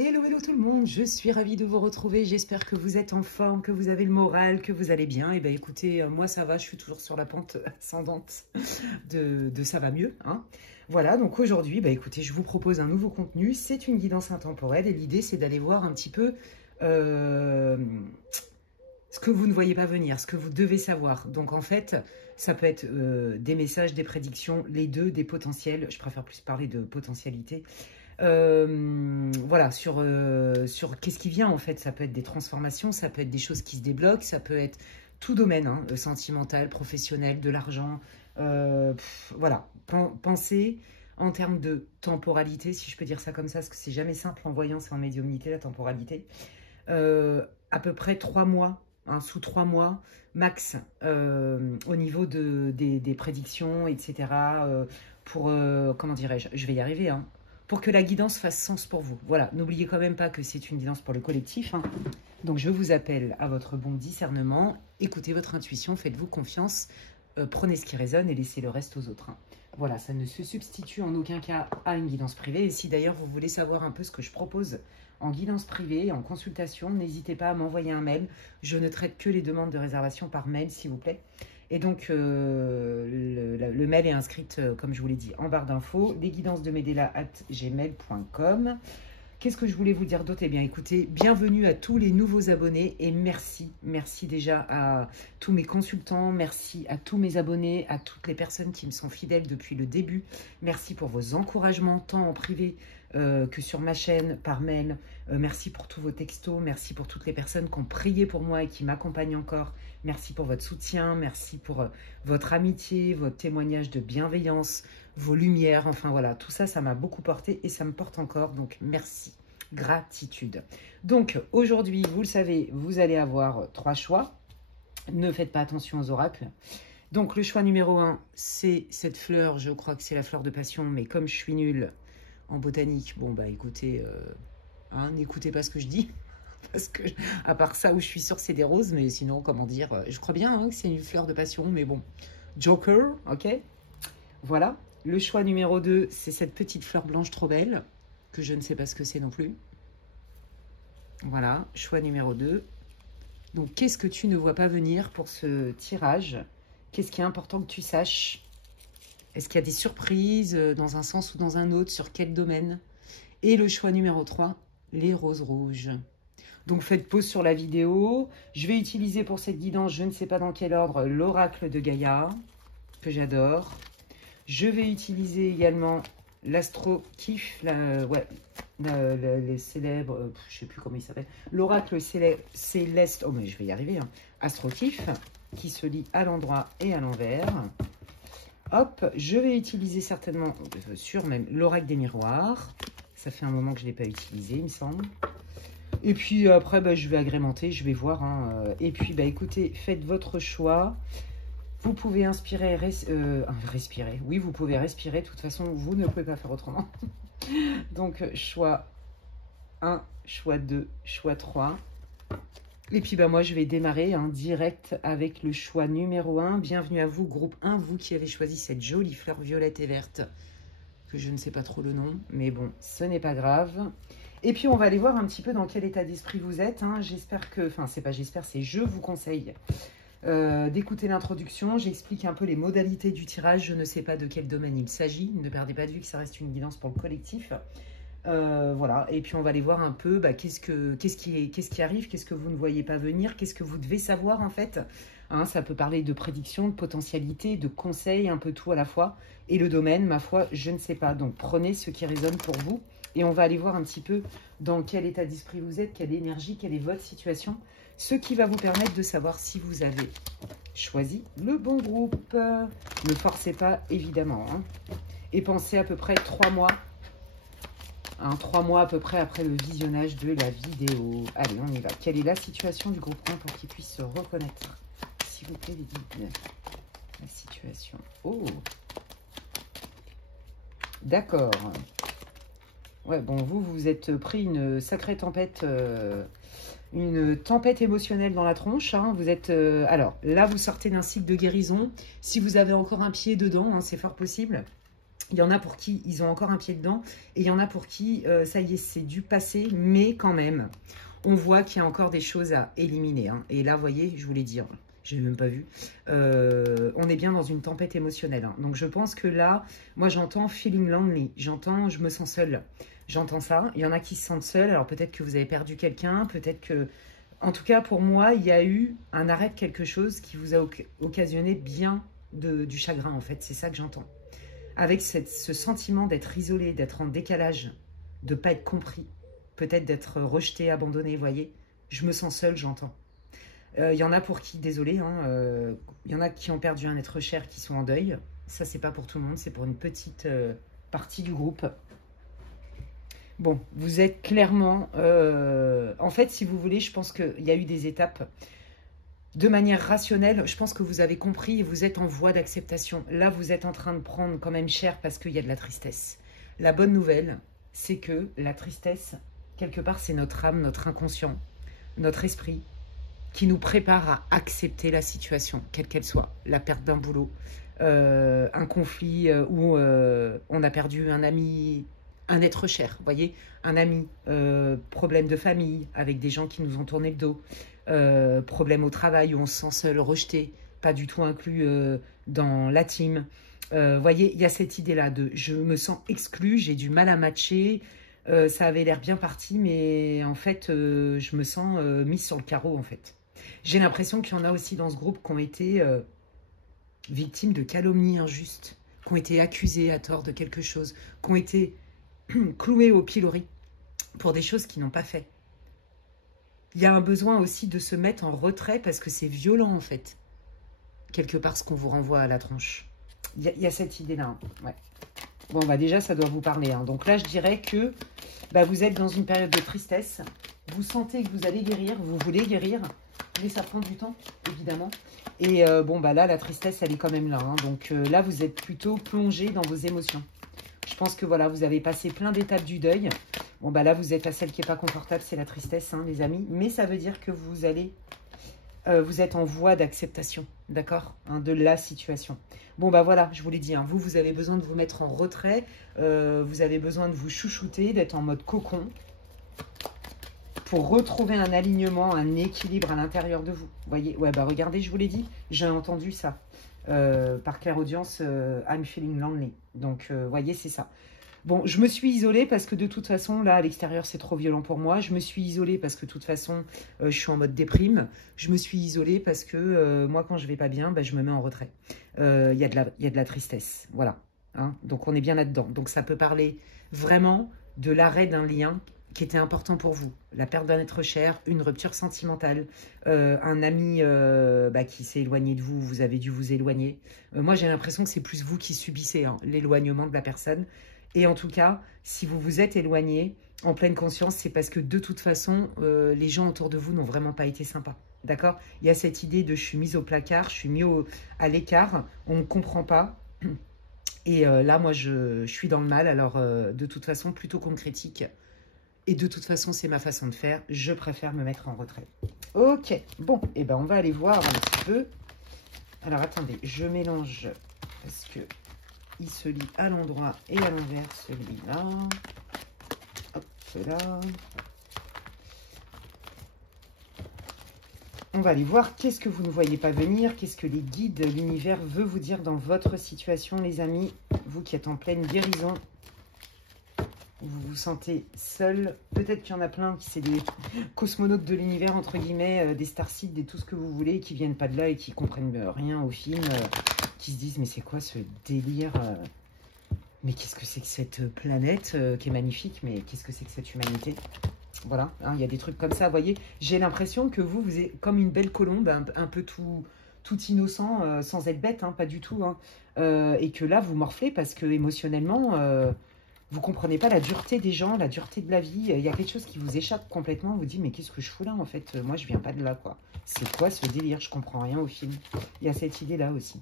Hello, hello tout le monde, je suis ravie de vous retrouver, j'espère que vous êtes en forme, que vous avez le moral, que vous allez bien. Et bien écoutez, moi ça va, je suis toujours sur la pente ascendante de ça va mieux. Hein. Voilà, donc aujourd'hui, écoutez, je vous propose un nouveau contenu, c'est une guidance intemporelle et l'idée c'est d'aller voir un petit peu ce que vous ne voyez pas venir, ce que vous devez savoir. Donc en fait, ça peut être des messages, des prédictions, les deux, des potentiels, je préfère plus parler de potentialité. Voilà, sur qu'est-ce qui vient en fait, ça peut être des transformations, ça peut être des choses qui se débloquent, ça peut être tout domaine, hein, sentimental, professionnel, de l'argent, voilà, pensez en termes de temporalité, si je peux dire ça comme ça, parce que c'est jamais simple en voyance et en médiumnité, la temporalité, à peu près 3 mois, hein, sous 3 mois max, au niveau des prédictions, etc., pour, comment dirais-je, je vais y arriver, hein, pour que la guidance fasse sens pour vous. Voilà, n'oubliez quand même pas que c'est une guidance pour le collectif. Hein. Donc je vous appelle à votre bon discernement, écoutez votre intuition, faites-vous confiance, prenez ce qui résonne et laissez le reste aux autres. Hein. Voilà, ça ne se substitue en aucun cas à une guidance privée. Et si d'ailleurs vous voulez savoir un peu ce que je propose en guidance privée, en consultation, n'hésitez pas à m'envoyer un mail. Je ne traite que les demandes de réservation par mail, s'il vous plaît. Et donc, le mail est inscrit, comme je vous l'ai dit, en barre d'infos, lesguidancesdemedela@gmail.com. Qu'est-ce que je voulais vous dire d'autre? Eh bien, écoutez, bienvenue à tous les nouveaux abonnés et merci déjà à tous mes consultants, merci à tous mes abonnés, à toutes les personnes qui me sont fidèles depuis le début. Merci pour vos encouragements, tant en privé que sur ma chaîne, par mail. Merci pour tous vos textos, merci pour toutes les personnes qui ont prié pour moi et qui m'accompagnent encore. Merci pour votre soutien, merci pour votre amitié, votre témoignage de bienveillance, vos lumières, enfin voilà, tout ça, ça m'a beaucoup porté et ça me porte encore, donc merci, gratitude. Donc aujourd'hui, vous le savez, vous allez avoir 3 choix, ne faites pas attention aux oracles. Donc le choix numéro 1, c'est cette fleur, je crois que c'est la fleur de passion, mais comme je suis nulle en botanique, bon bah écoutez, hein, n'écoutez pas ce que je dis. Parce que, à part ça, où je suis sûre c'est des roses, mais sinon, comment dire, je crois bien hein, que c'est une fleur de passion, mais bon. Joker, ok. Voilà. Le choix numéro 2, c'est cette petite fleur blanche trop belle, que je ne sais pas ce que c'est non plus. Voilà, choix numéro 2. Donc, qu'est-ce que tu ne vois pas venir pour ce tirage? Qu'est-ce qui est important que tu saches? Est-ce qu'il y a des surprises dans un sens ou dans un autre? Sur quel domaine? Et le choix numéro 3, les roses rouges. Donc faites pause sur la vidéo. Je vais utiliser pour cette guidance, je ne sais pas dans quel ordre, l'oracle de Gaïa, que j'adore. Je vais utiliser également l'astro-kiff, les célèbres, je ne sais plus comment il s'appelle, l'oracle céleste, oh mais je vais y arriver, hein, astro-kiff, qui se lit à l'endroit et à l'envers. Hop, je vais utiliser certainement, sur même, l'oracle des miroirs. Ça fait un moment que je ne l'ai pas utilisé, il me semble. Et puis après, je vais agrémenter, je vais voir. Hein, et puis, écoutez, faites votre choix. Vous pouvez inspirer, respirer. Oui, vous pouvez respirer. De toute façon, vous ne pouvez pas faire autrement. Donc, choix 1, choix 2, choix 3. Et puis, moi, je vais démarrer direct avec le choix numéro 1. Bienvenue à vous, groupe 1, vous qui avez choisi cette jolie fleur violette et verte, que je ne sais pas trop le nom, mais bon, ce n'est pas grave. Et puis, on va aller voir un petit peu dans quel état d'esprit vous êtes. Hein. J'espère que... Enfin, c'est pas j'espère, c'est je vous conseille d'écouter l'introduction. J'explique un peu les modalités du tirage. Je ne sais pas de quel domaine il s'agit. Ne perdez pas de vue que ça reste une guidance pour le collectif. Voilà. Et puis, on va aller voir un peu qu'est-ce qui arrive, qu'est-ce que vous ne voyez pas venir, qu'est-ce que vous devez savoir, en fait. Hein, ça peut parler de prédiction, de potentialité, de conseils, un peu tout à la fois. Et le domaine, ma foi, je ne sais pas. Donc, prenez ce qui résonne pour vous. Et on va aller voir un petit peu dans quel état d'esprit vous êtes, quelle énergie, quelle est votre situation. Ce qui va vous permettre de savoir si vous avez choisi le bon groupe. Ne forcez pas, évidemment. Hein. Et pensez à peu près 3 mois. 3 mois à peu près après le visionnage de la vidéo. Allez, on y va. Quelle est la situation du groupe 1 pour qu'il puisse se reconnaître? S'il vous plaît, les guides. La situation. Oh. D'accord. Ouais, bon, vous êtes pris une sacrée tempête, une tempête émotionnelle dans la tronche. Hein. Vous êtes, alors, là, vous sortez d'un cycle de guérison. Si vous avez encore un pied dedans, hein, c'est fort possible. Il y en a pour qui ils ont encore un pied dedans. Et il y en a pour qui, ça y est, c'est du passé. Mais quand même, on voit qu'il y a encore des choses à éliminer. Hein. Et là, vous voyez, je voulais dire, je n'ai même pas vu. On est bien dans une tempête émotionnelle. Hein. Donc, je pense que là, moi, j'entends feeling lonely. J'entends, je me sens seule. J'entends ça. Il y en a qui se sentent seuls. Alors, peut-être que vous avez perdu quelqu'un. Peut-être que... En tout cas, pour moi, il y a eu un arrêt de quelque chose qui vous a occasionné bien du chagrin, en fait. C'est ça que j'entends. Avec ce sentiment d'être isolé, d'être en décalage, de ne pas être compris, peut-être d'être rejeté, abandonné, vous voyez. Je me sens seule, j'entends. Il y en a pour qui, désolé, hein, il y en a qui ont perdu un être cher, qui sont en deuil. Ça, c'est pas pour tout le monde, c'est pour une petite partie du groupe. Bon, vous êtes clairement... en fait, si vous voulez, je pense qu'il y a eu des étapes. De manière rationnelle, je pense que vous avez compris et vous êtes en voie d'acceptation. Là, vous êtes en train de prendre quand même cher parce qu'il y a de la tristesse. La bonne nouvelle, c'est que la tristesse, quelque part, c'est notre âme, notre inconscient, notre esprit, qui nous prépare à accepter la situation, quelle qu'elle soit. La perte d'un boulot, un conflit où on a perdu un ami, un être cher, vous voyez, un ami, problème de famille, avec des gens qui nous ont tourné le dos, problème au travail où on se sent seul, rejeté, pas du tout inclus dans la team. Voyez, il y a cette idée-là de je me sens exclu, j'ai du mal à matcher, ça avait l'air bien parti, mais en fait, je me sens mise sur le carreau, en fait. J'ai l'impression qu'il y en a aussi dans ce groupe qui ont été victimes de calomnies injustes, qui ont été accusés à tort de quelque chose, qui ont été cloués au pilori pour des choses qu'ils n'ont pas fait. Il y a un besoin aussi de se mettre en retrait parce que c'est violent, en fait. Quelque part, ce qu'on vous renvoie à la tronche. Il y a cette idée-là. Hein. Ouais. Bon, bah déjà, ça doit vous parler. Hein. Donc là, je dirais que bah, vous êtes dans une période de tristesse. Vous sentez que vous allez guérir, vous voulez guérir, mais ça prend du temps, évidemment. Et bon, bah là, la tristesse, elle est quand même là. Hein. Donc là, vous êtes plutôt plongé dans vos émotions. Je pense que voilà, vous avez passé plein d'étapes du deuil. Bon, bah là, vous êtes à celle qui n'est pas confortable, c'est la tristesse, hein, les amis. Mais ça veut dire que vous allez... vous êtes en voie d'acceptation, d'accord, hein, de la situation. Bon, bah voilà, je vous l'ai dit, hein, vous avez besoin de vous mettre en retrait, vous avez besoin de vous chouchouter, d'être en mode cocon, pour retrouver un alignement, un équilibre à l'intérieur de vous. Vous voyez, ouais, bah regardez, je vous l'ai dit, j'ai entendu ça, par clairaudience, I'm feeling lonely. Donc, voyez, c'est ça. Bon, je me suis isolée parce que de toute façon, là, à l'extérieur, c'est trop violent pour moi. Je me suis isolée parce que de toute façon, je suis en mode déprime. Je me suis isolée parce que moi, quand je vais pas bien, bah, je me mets en retrait. Il y a de la tristesse, voilà. Hein, donc, on est bien là-dedans. Donc, ça peut parler vraiment de l'arrêt d'un lien qui était important pour vous. La perte d'un être cher, une rupture sentimentale, un ami bah, qui s'est éloigné de vous, vous avez dû vous éloigner. Moi, j'ai l'impression que c'est plus vous qui subissez hein, l'éloignement de la personne. Et en tout cas, si vous vous êtes éloigné en pleine conscience, c'est parce que de toute façon, les gens autour de vous n'ont vraiment pas été sympas. D'accord? Il y a cette idée de je suis mise au placard, je suis mis à l'écart, on ne me comprend pas. Et là, moi, je suis dans le mal. Alors, de toute façon, plutôt qu'on me critique, et de toute façon, c'est ma façon de faire, je préfère me mettre en retrait. Ok, bon, et ben on va aller voir un petit peu. Alors, attendez, je mélange parce que... il se lit à l'endroit et à l'envers, celui-là. Hop, là. On va aller voir qu'est-ce que vous ne voyez pas venir, qu'est-ce que les guides, l'univers veut vous dire dans votre situation, les amis. Vous qui êtes en pleine guérison, vous vous sentez seul. Peut-être qu'il y en a plein qui c'est des cosmonautes de l'univers, entre guillemets, des starseeds, des tout ce que vous voulez, qui viennent pas de là et qui comprennent rien au film. Qui se disent mais c'est quoi ce délire mais qu'est-ce que c'est que cette planète qui est magnifique, mais qu'est-ce que c'est que cette humanité? Voilà, hein, il y a des trucs comme ça, vous voyez. J'ai l'impression que vous êtes comme une belle colombe, un peu tout innocent, sans être bête, hein, pas du tout. Hein, et que là, vous morflez parce que émotionnellement, vous comprenez pas la dureté des gens, la dureté de la vie. Il y a quelque chose qui vous échappe complètement. Vous dites mais qu'est-ce que je fous là en fait? Moi, je viens pas de là, quoi. C'est quoi ce délire? Je comprends rien au film. Il y a cette idée-là aussi.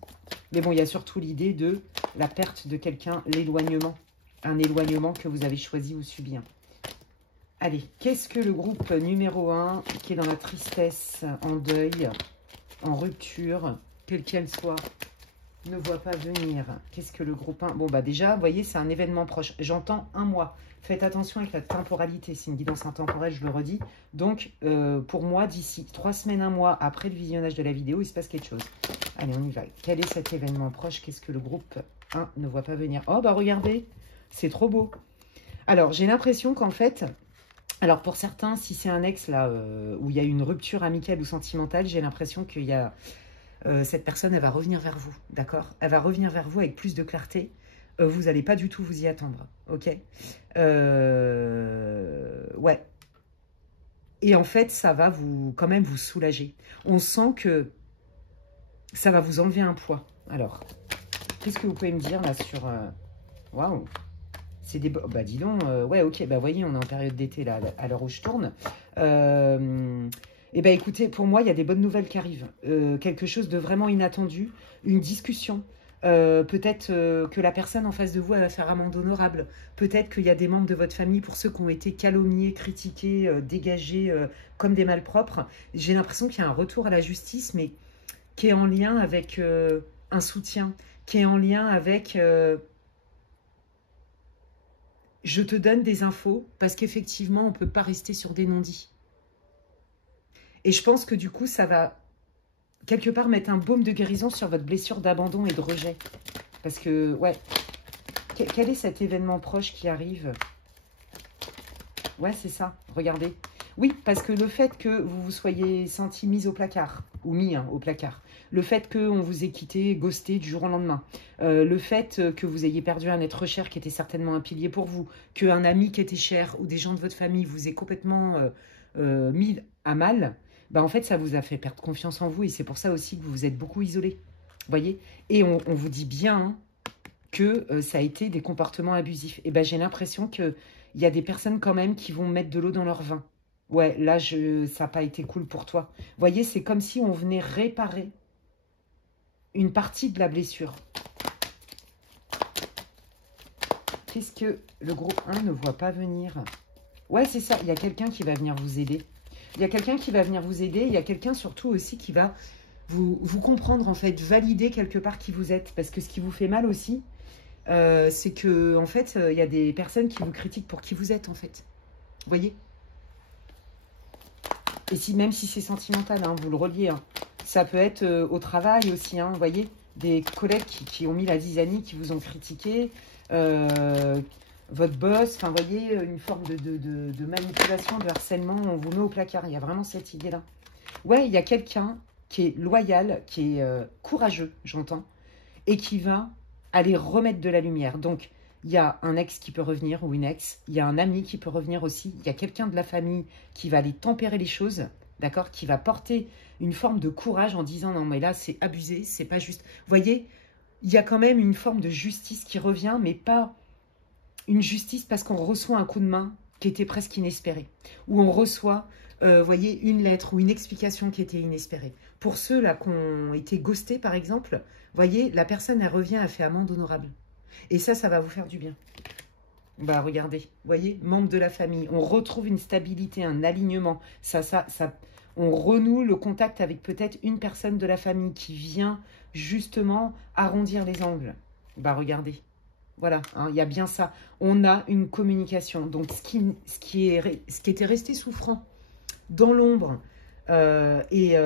Mais bon, il y a surtout l'idée de la perte de quelqu'un, l'éloignement. Un éloignement que vous avez choisi ou subi. Allez, qu'est-ce que le groupe numéro 1 qui est dans la tristesse, en deuil, en rupture, quelle qu'elle soit, ne voit pas venir? Qu'est-ce que le groupe 1? Bon, bah déjà, vous voyez, c'est un événement proche. J'entends un mois. Faites attention avec la temporalité. C'est une guidance intemporelle, je le redis. Donc, pour moi, d'ici 3 semaines, un mois, après le visionnage de la vidéo, il se passe quelque chose. Allez, on y va. Quel est cet événement proche? Qu'est-ce que le groupe 1 ne voit pas venir? Oh, bah regardez, c'est trop beau. Alors, j'ai l'impression qu'en fait... Alors, pour certains, si c'est un ex, là, où il y a une rupture amicale ou sentimentale, j'ai l'impression qu'il y a... cette personne, elle va revenir vers vous, d'accord? Elle va revenir vers vous avec plus de clarté. Vous n'allez pas du tout vous y attendre, ok? Ouais. Et en fait, ça va vous quand même vous soulager. On sent que ça va vous enlever un poids. Alors, qu'est-ce que vous pouvez me dire là sur... Waouh! C'est des... Bah dis donc, ouais, ok, bah voyez, on est en période d'été là, à l'heure où je tourne. Eh bien, écoutez, pour moi, il y a des bonnes nouvelles qui arrivent. Quelque chose de vraiment inattendu, une discussion. Peut-être que la personne en face de vous, elle va faire amende honorable. Peut-être qu'il y a des membres de votre famille, pour ceux qui ont été calomniés, critiqués, dégagés comme des malpropres. J'ai l'impression qu'il y a un retour à la justice, mais qui est en lien avec un soutien, qui est en lien avec... je te donne des infos parce qu'effectivement, on ne peut pas rester sur des non-dits. Et je pense que du coup, ça va quelque part mettre un baume de guérison sur votre blessure d'abandon et de rejet. Parce que, ouais, quel est cet événement proche qui arrive? Ouais, c'est ça, regardez. Oui, parce que le fait que vous vous soyez senti mise au placard, ou mis au placard, le fait qu'on vous ait quitté, ghosté du jour au lendemain, le fait que vous ayez perdu un être cher qui était certainement un pilier pour vous, qu'un ami qui était cher ou des gens de votre famille vous aient complètement mis à mal, bah en fait, ça vous a fait perdre confiance en vous et c'est pour ça aussi que vous vous êtes beaucoup isolé. Voyez? Et on vous dit bien que ça a été des comportements abusifs. Et ben j'ai l'impression qu'il y a des personnes quand même qui vont mettre de l'eau dans leur vin. Ouais, là, ça n'a pas été cool pour toi. Voyez, c'est comme si on venait réparer une partie de la blessure. Qu'est-ce que le groupe 1 ne voit pas venir? Ouais, c'est ça. Il y a quelqu'un qui va venir vous aider. Il y a quelqu'un qui va venir vous aider. Il y a quelqu'un surtout aussi qui va vous comprendre, en fait, valider quelque part qui vous êtes. Parce que ce qui vous fait mal aussi, c'est que, en fait, il y a des personnes qui vous critiquent pour qui vous êtes, en fait. Vous voyez? Et si, même si c'est sentimental, hein, vous le reliez. Hein. Ça peut être au travail aussi, hein, vous voyez, des collègues qui ont mis la zizanie, qui vous ont critiqué, votre boss, enfin, vous voyez, une forme de manipulation, de harcèlement, on vous met au placard. Il y a vraiment cette idée-là. Ouais, il y a quelqu'un qui est loyal, qui est courageux, j'entends, et qui va aller remettre de la lumière. Donc, il y a un ex qui peut revenir ou une ex. Il y a un ami qui peut revenir aussi. Il y a quelqu'un de la famille qui va aller tempérer les choses, d'accord? Qui va porter une forme de courage en disant « Non, mais là, c'est abusé, c'est pas juste. » Vous voyez, il y a quand même une forme de justice qui revient, mais pas une justice parce qu'on reçoit un coup de main qui était presque inespéré. Ou on reçoit, vous voyez, une lettre ou une explication qui était inespérée. Pour ceux-là qui ont été ghostés, par exemple, vous voyez, la personne, elle revient, elle fait amende honorable. Et ça va vous faire du bien. Bah, regardez, vous voyez, membre de la famille, on retrouve une stabilité, un alignement. On renoue le contact avec peut-être une personne de la famille qui vient justement arrondir les angles. Bah, regardez, voilà, hein, il y a bien ça. On a une communication. Donc, ce qui était resté souffrant dans l'ombre et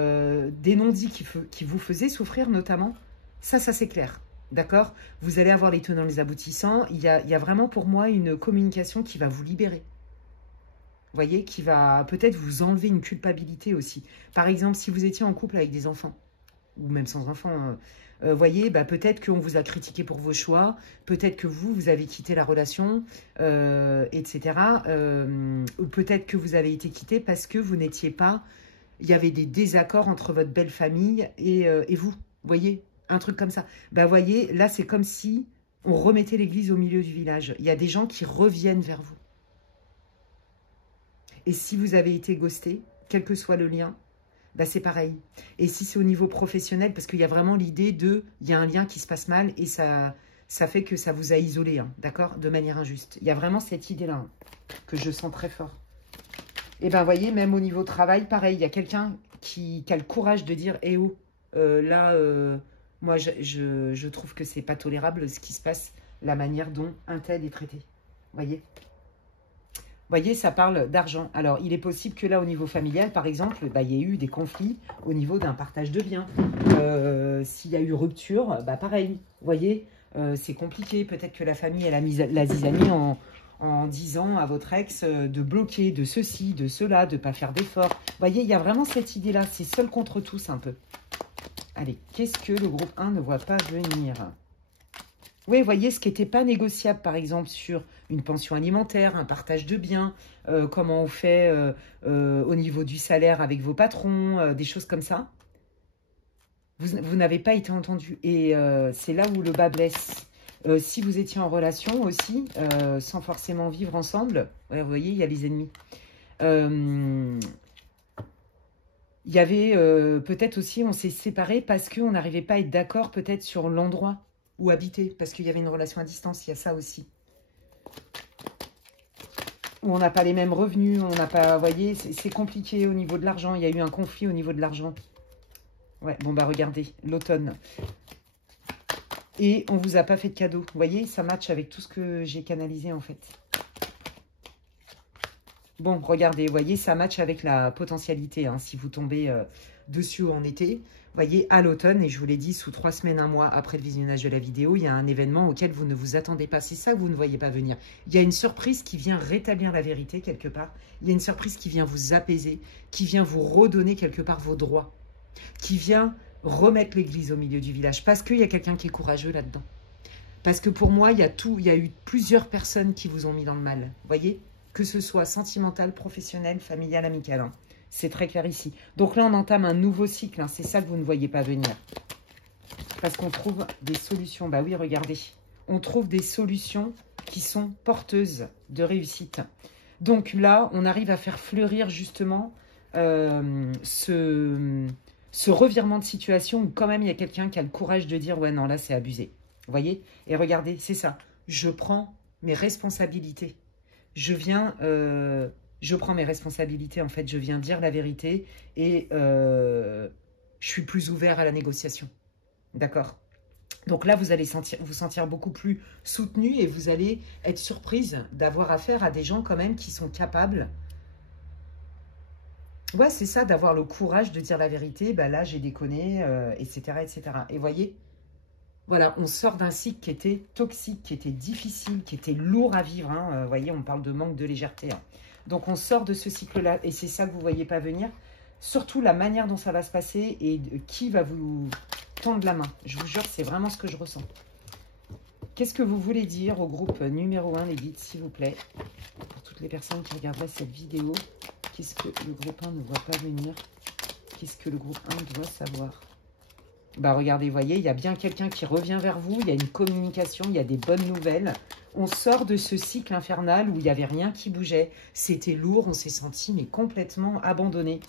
des non-dits qui vous faisaient souffrir notamment, ça c'est clair. D'accord? Vous allez avoir les tenants, les aboutissants. Il y a vraiment pour moi une communication qui va vous libérer. Vous voyez? Qui va peut-être vous enlever une culpabilité aussi. Par exemple, si vous étiez en couple avec des enfants, ou même sans enfants, vous voyez, bah, peut-être qu'on vous a critiqué pour vos choix, peut-être que vous avez quitté la relation, etc. Ou peut-être que vous avez été quitté parce que vous n'étiez pas... Il y avait des désaccords entre votre belle famille et vous. Vous voyez? Un truc comme ça. Ben, voyez, là, c'est comme si on remettait l'église au milieu du village. Il y a des gens qui reviennent vers vous. Et si vous avez été ghosté, quel que soit le lien, ben, c'est pareil. Et si c'est au niveau professionnel, parce qu'il y a vraiment l'idée de... Il y a un lien qui se passe mal et ça fait que ça vous a isolé, hein, d'accord? De manière injuste. Il y a vraiment cette idée-là hein, que je sens très fort. Et ben, voyez, même au niveau travail, pareil. Il y a quelqu'un qui a le courage de dire « Eh oh, là... Moi, je trouve que c'est pas tolérable ce qui se passe, la manière dont un tel est traité. Voyez? Voyez, ça parle d'argent. Alors, il est possible que là, au niveau familial, par exemple, bah, il y ait eu des conflits au niveau d'un partage de biens. S'il y a eu rupture, bah, pareil. Vous voyez, c'est compliqué. Peut-être que la famille, elle a mis la zizanie en disant à votre ex de bloquer, de ceci, de cela, de ne pas faire d'efforts. Vous voyez, il y a vraiment cette idée-là. C'est seul contre tous un peu. Allez, qu'est-ce que le groupe 1 ne voit pas venir? Oui, vous voyez, ce qui n'était pas négociable, par exemple, sur une pension alimentaire, un partage de biens, comment on fait au niveau du salaire avec vos patrons, des choses comme ça. Vous n'avez pas été entendu. Et c'est là où le bas blesse. Si vous étiez en relation aussi, sans forcément vivre ensemble, ouais, vous voyez, il y a les ennemis. Il y avait peut-être aussi, on s'est séparés parce qu'on n'arrivait pas à être d'accord peut-être sur l'endroit où habiter, parce qu'il y avait une relation à distance, il y a ça aussi. Où on n'a pas les mêmes revenus, on n'a pas, vous voyez, c'est compliqué au niveau de l'argent, il y a eu un conflit au niveau de l'argent. Ouais, bon bah regardez, l'automne. Et on vous a pas fait de cadeau, vous voyez, ça match avec tout ce que j'ai canalisé en fait. Bon, regardez, vous voyez, ça match avec la potentialité, hein, si vous tombez dessus en été. Vous voyez, à l'automne, et je vous l'ai dit, sous 3 semaines, un mois après le visionnage de la vidéo, il y a un événement auquel vous ne vous attendez pas. C'est ça que vous ne voyez pas venir. Il y a une surprise qui vient rétablir la vérité quelque part. Il y a une surprise qui vient vous apaiser, qui vient vous redonner quelque part vos droits, qui vient remettre l'église au milieu du village. Parce qu'il y a quelqu'un qui est courageux là-dedans. Parce que pour moi, il y a eu plusieurs personnes qui vous ont mis dans le mal. Vous voyez ? Que ce soit sentimental, professionnel, familial, amical. Hein. C'est très clair ici. Donc là, on entame un nouveau cycle. Hein. C'est ça que vous ne voyez pas venir. Parce qu'on trouve des solutions. Bah oui, regardez. On trouve des solutions qui sont porteuses de réussite. Donc là, on arrive à faire fleurir justement ce revirement de situation où quand même il y a quelqu'un qui a le courage de dire « Ouais, non, là, c'est abusé. » Vous voyez? Et regardez, c'est ça. Je prends mes responsabilités. Je prends mes responsabilités, en fait, je viens dire la vérité et je suis plus ouvert à la négociation. D'accord? Donc là, vous allez vous sentir beaucoup plus soutenu et vous allez être surprise d'avoir affaire à des gens quand même qui sont capables. Ouais, c'est ça, d'avoir le courage de dire la vérité. Bah là, j'ai déconné, etc., etc. Et voyez, voilà, on sort d'un cycle qui était toxique, qui était difficile, qui était lourd à vivre. Hein. Vous voyez, on parle de manque de légèreté. Hein. Donc, on sort de ce cycle-là et c'est ça que vous ne voyez pas venir. Surtout la manière dont ça va se passer et qui va vous tendre la main. Je vous jure, c'est vraiment ce que je ressens. Qu'est-ce que vous voulez dire au groupe numéro 1, les guides, s'il vous plaît? Pour toutes les personnes qui regarderaient cette vidéo, qu'est-ce que le groupe 1 ne voit pas venir? Qu'est-ce que le groupe 1 doit savoir? Bah regardez, vous voyez, il y a bien quelqu'un qui revient vers vous, il y a une communication, il y a des bonnes nouvelles. On sort de ce cycle infernal où il n'y avait rien qui bougeait. C'était lourd, on s'est senti mais complètement abandonné.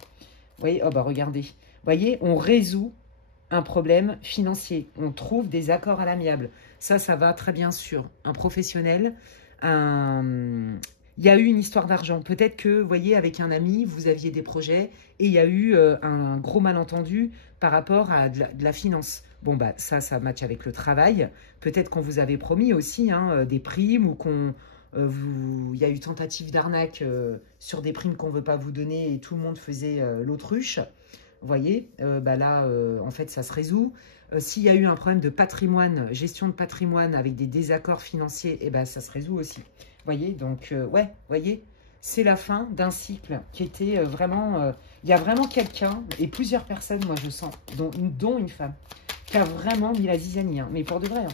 Vous voyez, oh bah regardez. Vous voyez, on résout un problème financier. On trouve des accords à l'amiable. Ça va très bien sur un professionnel, Il y a eu une histoire d'argent. Peut-être que, vous voyez, avec un ami, vous aviez des projets et il y a eu un gros malentendu par rapport à de la finance. Bon, bah ça match avec le travail. Peut-être qu'on vous avait promis aussi hein, des primes ou il y a eu tentative d'arnaque sur des primes qu'on ne veut pas vous donner et tout le monde faisait l'autruche. Vous voyez, bah là, en fait, ça se résout. S'il y a eu un problème de patrimoine, gestion de patrimoine avec des désaccords financiers, eh ben, ça se résout aussi. Vous voyez, donc, ouais, vous voyez, c'est la fin d'un cycle qui était vraiment... il y a vraiment quelqu'un, et plusieurs personnes, moi, je sens, dont une femme, qui a vraiment mis la zizanie, hein, mais pour de vrai. Hein.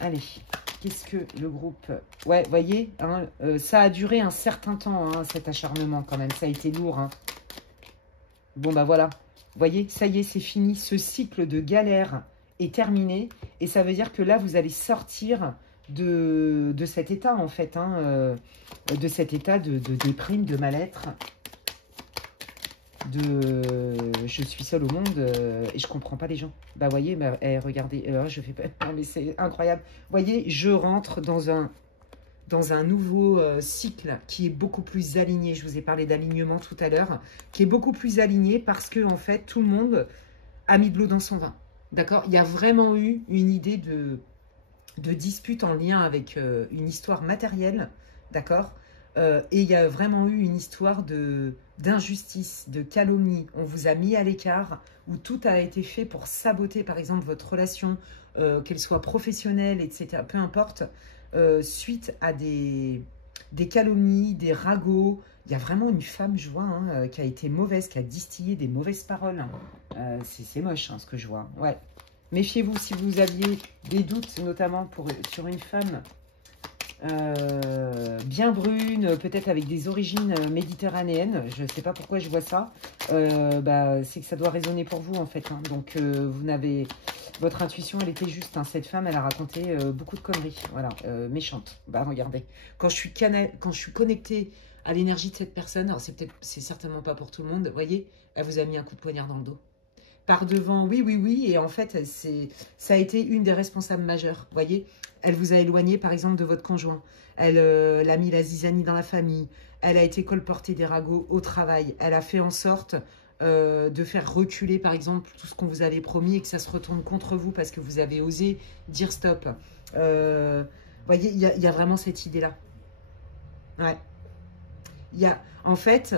Allez, qu'est-ce que le groupe... Ouais, vous voyez, hein, ça a duré un certain temps, hein, cet acharnement, quand même. Ça a été lourd, hein. Bon, bah voilà. Vous voyez, ça y est, c'est fini. Ce cycle de galère est terminé. Et ça veut dire que là, vous allez sortir de cet état, en fait. Hein, de cet état de déprime, de mal-être. Je suis seule au monde et je comprends pas les gens. Bah, vous voyez, bah, regardez, je fais pas... Non, mais c'est incroyable. Vous voyez, je rentre dans un nouveau cycle qui est beaucoup plus aligné. Je vous ai parlé d'alignement tout à l'heure, qui est beaucoup plus aligné parce que, en fait, tout le monde a mis de l'eau dans son vin. D'accord? Il y a vraiment eu une idée de dispute en lien avec une histoire matérielle. D'accord? Et il y a vraiment eu une histoire d'injustice, de calomnie. On vous a mis à l'écart, où tout a été fait pour saboter, par exemple, votre relation, qu'elle soit professionnelle, etc. Peu importe, suite à des calomnies, des ragots. Il y a vraiment une femme, je vois, hein, qui a été mauvaise, qui a distillé des mauvaises paroles. C'est moche, hein, ce que je vois. Ouais. Méfiez-vous si vous aviez des doutes, notamment sur une femme bien brune, peut-être avec des origines méditerranéennes. Je ne sais pas pourquoi je vois ça. C'est que ça doit résonner pour vous, en fait. Hein. Donc, vous n'avez... Votre intuition, elle était juste. Hein. Cette femme, elle a raconté beaucoup de conneries. Voilà, méchante. Bah, regardez. Quand je suis connectée à l'énergie de cette personne, alors c'est certainement pas pour tout le monde, vous voyez, elle vous a mis un coup de poignard dans le dos. Par devant, oui, oui, oui, et en fait, ça a été une des responsables majeures, vous voyez. Elle vous a éloigné, par exemple, de votre conjoint. Elle a mis la zizanie dans la famille. Elle a été colportée des ragots au travail. Elle a fait en sorte de faire reculer, par exemple, tout ce qu'on vous avait promis et que ça se retourne contre vous parce que vous avez osé dire stop. Vous voyez, il y a vraiment cette idée-là. Ouais. Il y a, en fait,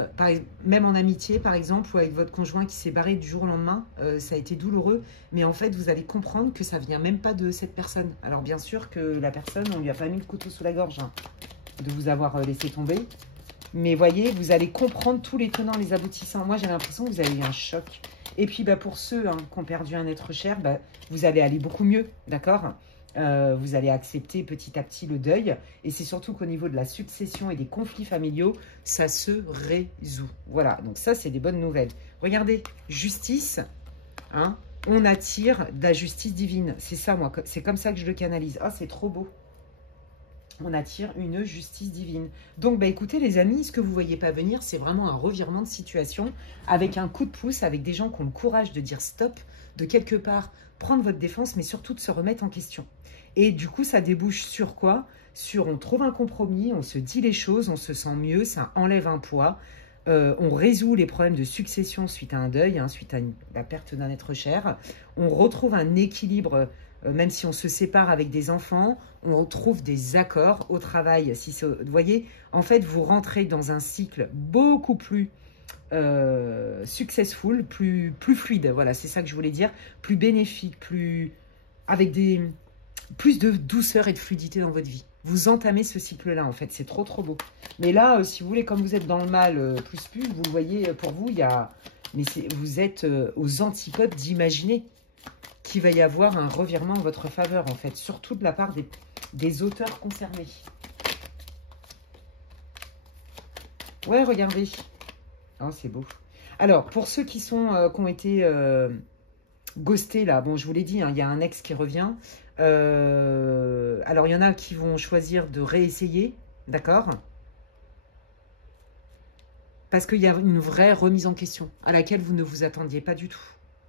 même en amitié, par exemple, ou avec votre conjoint qui s'est barré du jour au lendemain, ça a été douloureux, mais en fait, vous allez comprendre que ça vient même pas de cette personne. Alors, bien sûr que la personne, on lui a pas mis le couteau sous la gorge, hein, de vous avoir laissé tomber, mais voyez, vous allez comprendre tous les tenants, les aboutissants. Moi, j'ai l'impression que vous avez eu un choc. Et puis, pour ceux qui ont perdu un être cher, vous allez aller beaucoup mieux, d'accord ? Vous allez accepter petit à petit le deuil. Et c'est surtout qu'au niveau de la succession et des conflits familiaux, ça se résout. Voilà, donc ça, c'est des bonnes nouvelles. Regardez, justice, hein, on attire de la justice divine. C'est ça, moi, c'est comme ça que je le canalise. Ah, c'est trop beau. On attire une justice divine. Donc, écoutez, les amis, ce que vous ne voyez pas venir, c'est vraiment un revirement de situation avec un coup de pouce, avec des gens qui ont le courage de dire stop, de quelque part prendre votre défense, mais surtout de se remettre en question. Et du coup, ça débouche sur quoi? Sur on trouve un compromis, on se dit les choses, on se sent mieux, ça enlève un poids, on résout les problèmes de succession suite à un deuil, hein, suite à la perte d'un être cher, on retrouve un équilibre. Même si on se sépare avec des enfants, on trouve des accords au travail. Vous voyez, en fait, vous rentrez dans un cycle beaucoup plus successful, plus fluide. Voilà, c'est ça que je voulais dire. Plus bénéfique, avec plus de douceur et de fluidité dans votre vie. Vous entamez ce cycle-là, en fait. C'est trop, trop beau. Mais là, si vous voulez, comme vous êtes dans le mal, plus, vous le voyez, pour vous, il y a... Mais vous êtes aux antipodes d'imaginer qu'il va y avoir un revirement en votre faveur, en fait, surtout de la part des auteurs concernés. Ouais, regardez. Oh, c'est beau. Alors, pour ceux qui ont été ghostés, là, bon, je vous l'ai dit, hein, il y a un ex qui revient. Alors, il y en a qui vont choisir de réessayer, d'accord? Parce qu'il y a une vraie remise en question à laquelle vous ne vous attendiez pas du tout.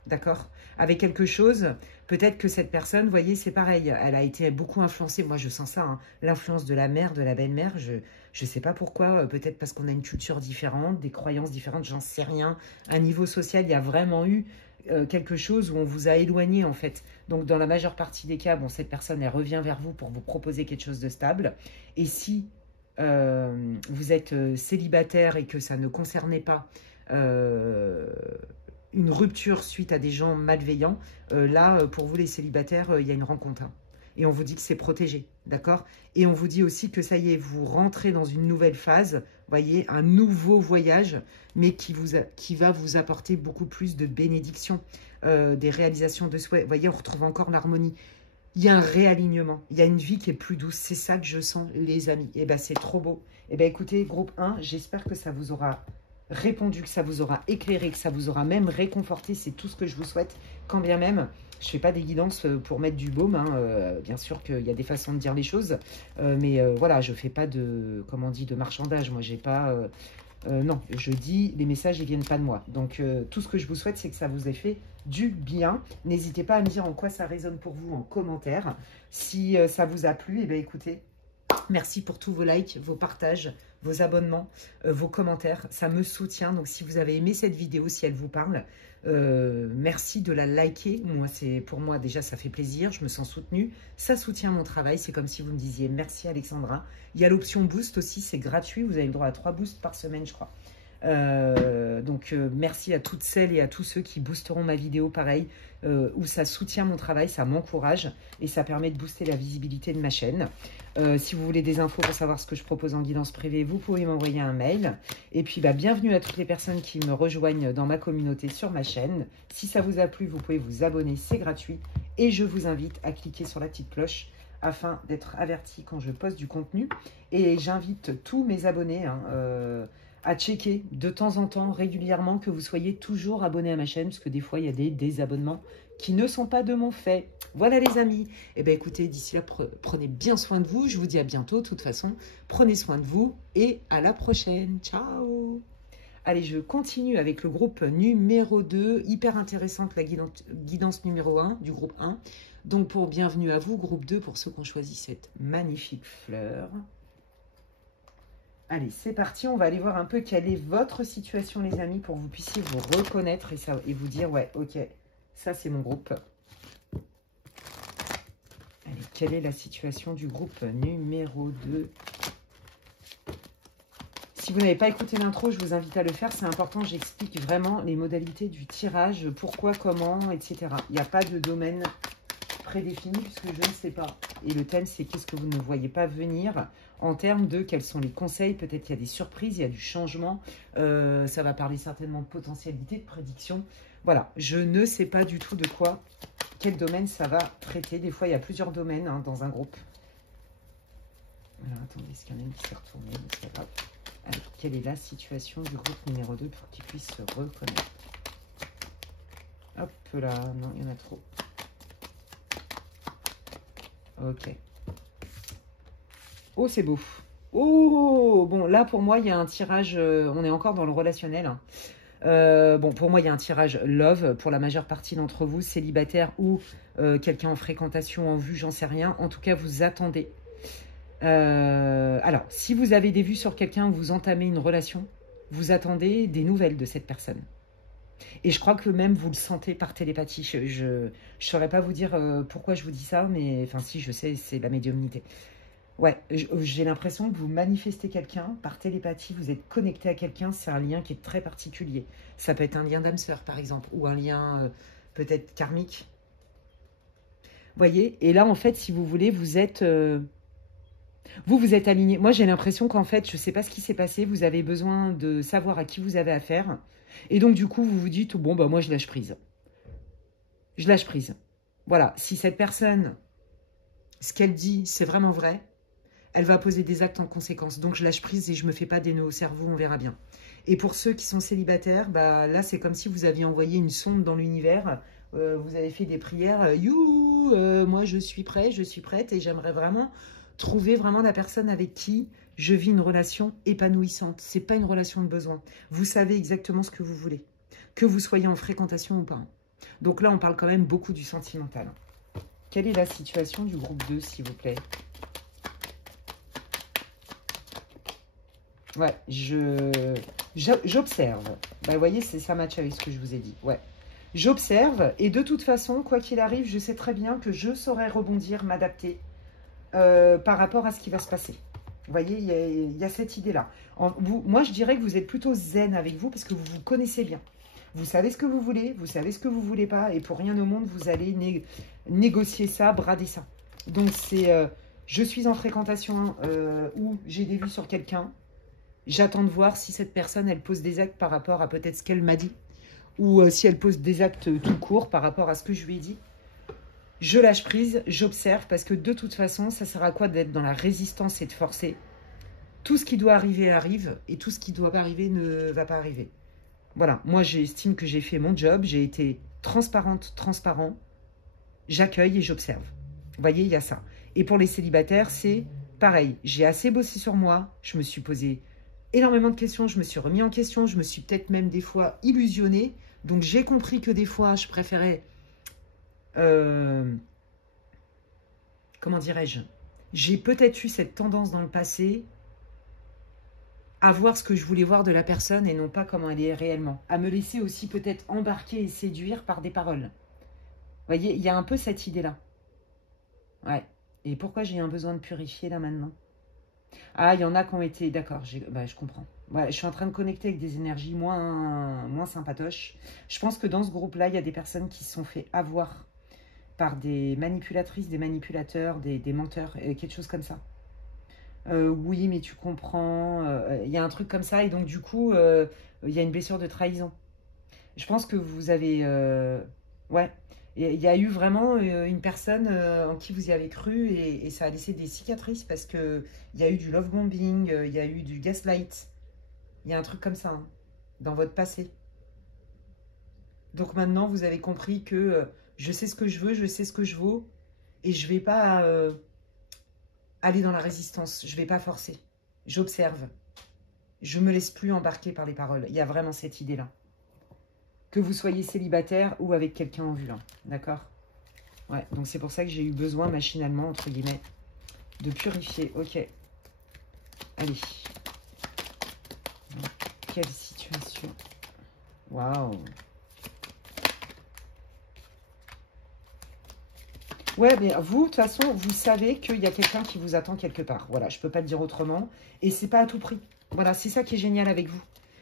D'accord? Avec quelque chose, peut-être que cette personne, vous voyez, c'est pareil. Elle a été beaucoup influencée. Moi, je sens ça, hein, l'influence de la mère, de la belle-mère. Je ne sais pas pourquoi. Peut-être parce qu'on a une culture différente, des croyances différentes, j'en sais rien. À un niveau social, il y a vraiment eu quelque chose où on vous a éloigné, en fait. Donc, dans la majeure partie des cas, bon, cette personne, elle revient vers vous pour vous proposer quelque chose de stable. Et si vous êtes célibataire et que ça ne concernait pas... une rupture suite à des gens malveillants, là, pour vous les célibataires, il y a une rencontre. Hein. Et on vous dit que c'est protégé, d'accord? Et on vous dit aussi que ça y est, vous rentrez dans une nouvelle phase, voyez, un nouveau voyage, mais qui va vous apporter beaucoup plus de bénédictions, des réalisations de souhaits. Vous voyez, on retrouve encore l'harmonie. Il y a un réalignement, il y a une vie qui est plus douce. C'est ça que je sens, les amis. Et bien, c'est trop beau. Et bien, écoutez, groupe 1, j'espère que ça vous aura répondu, que ça vous aura éclairé, que ça vous aura même réconforté. C'est tout ce que je vous souhaite. Quand bien même, je ne fais pas des guidances pour mettre du baume. Hein. Bien sûr qu'il y a des façons de dire les choses. Mais voilà, je ne fais pas de, comment on dit, de marchandage. Moi, j'ai pas... non, je dis, les messages, ils ne viennent pas de moi. Donc, tout ce que je vous souhaite, c'est que ça vous ait fait du bien. N'hésitez pas à me dire en quoi ça résonne pour vous en commentaire. Si ça vous a plu, eh bien, écoutez, merci pour tous vos likes, vos partages, vos abonnements, vos commentaires. Ça me soutient. Donc, si vous avez aimé cette vidéo, si elle vous parle, merci de la liker. Moi, pour moi, déjà, ça fait plaisir. Je me sens soutenue. Ça soutient mon travail. C'est comme si vous me disiez merci Alexandra. Il y a l'option boost aussi. C'est gratuit. Vous avez le droit à 3 boosts par semaine, je crois. Merci à toutes celles et à tous ceux qui boosteront ma vidéo pareil, où ça soutient mon travail, ça m'encourage et ça permet de booster la visibilité de ma chaîne. Si vous voulez des infos pour savoir ce que je propose en guidance privée, vous pouvez m'envoyer un mail. Et puis bienvenue à toutes les personnes qui me rejoignent dans ma communauté sur ma chaîne. Si ça vous a plu, vous pouvez vous abonner, c'est gratuit. Et je vous invite à cliquer sur la petite cloche afin d'être averti quand je poste du contenu. Et j'invite tous mes abonnés à checker de temps en temps, régulièrement, que vous soyez toujours abonné à ma chaîne, parce que des fois, il y a des désabonnements qui ne sont pas de mon fait. Voilà les amis. Eh bien écoutez, d'ici là, prenez bien soin de vous. Je vous dis à bientôt, de toute façon. Prenez soin de vous et à la prochaine. Ciao. Allez, je continue avec le groupe numéro 2. Hyper intéressante la guidance numéro 1 du groupe 1. Donc pour bienvenue à vous, groupe 2, pour ceux qui ont choisi cette magnifique fleur. Allez, c'est parti, on va aller voir un peu quelle est votre situation, les amis, pour que vous puissiez vous reconnaître et vous dire, ouais, ok, ça c'est mon groupe. Allez, quelle est la situation du groupe numéro 2? Si vous n'avez pas écouté l'intro, je vous invite à le faire, c'est important, j'explique vraiment les modalités du tirage, pourquoi, comment, etc. Il n'y a pas de domaine prédéfini puisque je ne sais pas. Et le thème, c'est qu'est-ce que vous ne voyez pas venir en termes de quels sont les conseils. Peut-être qu'il y a des surprises, il y a du changement. Ça va parler certainement de potentialité, de prédiction. Voilà, je ne sais pas du tout de quoi, quel domaine ça va traiter. Des fois, il y a plusieurs domaines dans un groupe. Alors, attendez, est-ce qu'il y en a une qui s'est retournée? C'est pas grave. Alors, quelle est la situation du groupe numéro 2 pour qu'il puisse se reconnaître? Hop là, non, il y en a trop. Ok. Oh, c'est beau. Oh, bon, là, pour moi, il y a un tirage... on est encore dans le relationnel. Bon, pour moi, il y a un tirage love pour la majeure partie d'entre vous, célibataire ou quelqu'un en fréquentation, en vue, j'en sais rien. En tout cas, vous attendez. Alors, si vous avez des vues sur quelqu'un, vous entamez une relation, vous attendez des nouvelles de cette personne. Et je crois que même vous le sentez par télépathie. Je ne saurais pas vous dire pourquoi je vous dis ça, mais enfin si, je sais, c'est la médiumnité. Ouais, j'ai l'impression que vous manifestez quelqu'un par télépathie, vous êtes connecté à quelqu'un, c'est un lien qui est très particulier. Ça peut être un lien d'âme sœur, par exemple, ou un lien peut-être karmique. Vous voyez? Et là, en fait, si vous voulez, vous êtes... Vous êtes aligné. Moi, j'ai l'impression qu'en fait, je ne sais pas ce qui s'est passé, vous avez besoin de savoir à qui vous avez affaire. Et donc, du coup, vous vous dites, bon, bah, moi, je lâche prise. Je lâche prise. Voilà, si cette personne, ce qu'elle dit, c'est vraiment vrai, elle va poser des actes en conséquence. Donc, je lâche prise et je ne me fais pas des nœuds au cerveau, on verra bien. Et pour ceux qui sont célibataires, bah, là, c'est comme si vous aviez envoyé une sonde dans l'univers. Vous avez fait des prières. You, moi, je suis prêt, je suis prête et j'aimerais vraiment trouver vraiment la personne avec qui je vis une relation épanouissante. Ce n'est pas une relation de besoin. Vous savez exactement ce que vous voulez, que vous soyez en fréquentation ou pas. Donc là, on parle quand même beaucoup du sentimental. Quelle est la situation du groupe 2, s'il vous plaît? Ouais, j'observe. Bah, vous voyez, ça match avec ce que je vous ai dit. Ouais. J'observe et de toute façon, quoi qu'il arrive, je sais très bien que je saurai rebondir, m'adapter par rapport à ce qui va se passer. Vous voyez, il y a cette idée-là. Moi, je dirais que vous êtes plutôt zen avec vous parce que vous vous connaissez bien. Vous savez ce que vous voulez, vous savez ce que vous ne voulez pas et pour rien au monde, vous allez négocier ça, brader ça. Donc, c'est je suis en fréquentation ou j'ai des vues sur quelqu'un. J'attends de voir si cette personne, elle pose des actes par rapport à peut-être ce qu'elle m'a dit ou si elle pose des actes tout court par rapport à ce que je lui ai dit. Je lâche prise, j'observe parce que de toute façon, ça sert à quoi d'être dans la résistance et de forcer? Tout ce qui doit arriver arrive et tout ce qui doit pas arriver ne va pas arriver. Voilà, moi j'estime que j'ai fait mon job, j'ai été transparente, transparent, j'accueille et j'observe. Vous voyez, il y a ça. Et pour les célibataires, c'est pareil, j'ai assez bossé sur moi, je me suis posé énormément de questions, je me suis remis en question, je me suis peut-être même des fois illusionnée, donc j'ai compris que des fois je préférais... comment dirais-je? J'ai peut-être eu cette tendance dans le passé à voir ce que je voulais voir de la personne et non pas comment elle est réellement. À me laisser aussi peut-être embarquer et séduire par des paroles. Vous voyez, il y a un peu cette idée-là. Ouais. Et pourquoi j'ai un besoin de purifier là maintenant? Ah, il y en a qui ont été... D'accord, bah, je comprends. Ouais, je suis en train de connecter avec des énergies moins sympatoches. Je pense que dans ce groupe-là, il y a des personnes qui se sont fait avoir par des manipulatrices, des manipulateurs, des menteurs, quelque chose comme ça. Oui, mais tu comprends. Il y a un truc comme ça. Et donc, du coup, il y a une blessure de trahison. Je pense que vous avez... ouais. Il y a eu vraiment une personne en qui vous y avez cru et ça a laissé des cicatrices parce que il y a eu du love bombing, il y a eu du gaslight. Il y a un truc comme ça hein, dans votre passé. Donc maintenant, vous avez compris que je sais ce que je veux, je sais ce que je vaux et je vais pas aller dans la résistance. Je vais pas forcer. J'observe. Je me laisse plus embarquer par les paroles. Il y a vraiment cette idée-là. Que vous soyez célibataire ou avec quelqu'un en vue. Hein. D'accord? Ouais, donc c'est pour ça que j'ai eu besoin machinalement, entre guillemets, de purifier. Ok. Allez. Quelle situation? Waouh. Ouais, mais vous, de toute façon, vous savez qu'il y a quelqu'un qui vous attend quelque part. Voilà, je peux pas le dire autrement. Et c'est pas à tout prix. Voilà, c'est ça qui est génial avec vous.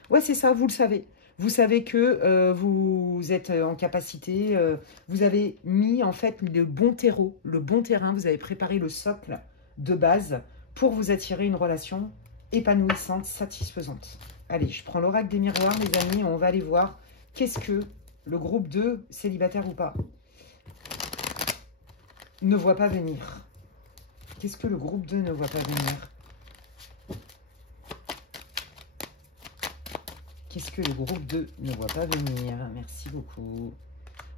Ouais, c'est ça, vous le savez. Vous savez que vous êtes en capacité, vous avez mis en fait le bon terreau, le bon terrain, vous avez préparé le socle de base pour vous attirer une relation épanouissante, satisfaisante. Allez, je prends l'oracle des miroirs, les amis, on va aller voir qu'est-ce que le groupe 2, célibataire ou pas, ne voit pas venir. Qu'est-ce que le groupe 2 ne voit pas venir? Qu'est-ce que le groupe 2 ne voit pas venir? Merci beaucoup.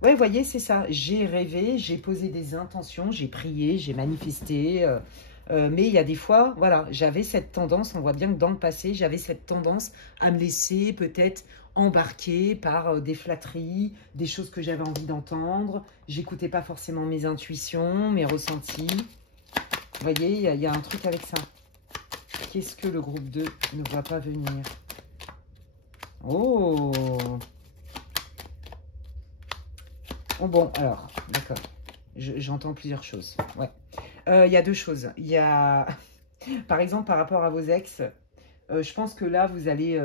Ouais, vous voyez, c'est ça. J'ai rêvé, j'ai posé des intentions, j'ai prié, j'ai manifesté. Mais il y a des fois, voilà, j'avais cette tendance, on voit bien que dans le passé, j'avais cette tendance à me laisser peut-être embarquer par des flatteries, des choses que j'avais envie d'entendre. J'écoutais pas forcément mes intuitions, mes ressentis. Vous voyez, il y a un truc avec ça. Qu'est-ce que le groupe 2 ne voit pas venir? Oh! Oh bon, alors, d'accord. J'entends plusieurs choses. Ouais. Il y a deux choses. Il y a, par exemple, par rapport à vos ex, je pense que là, vous allez...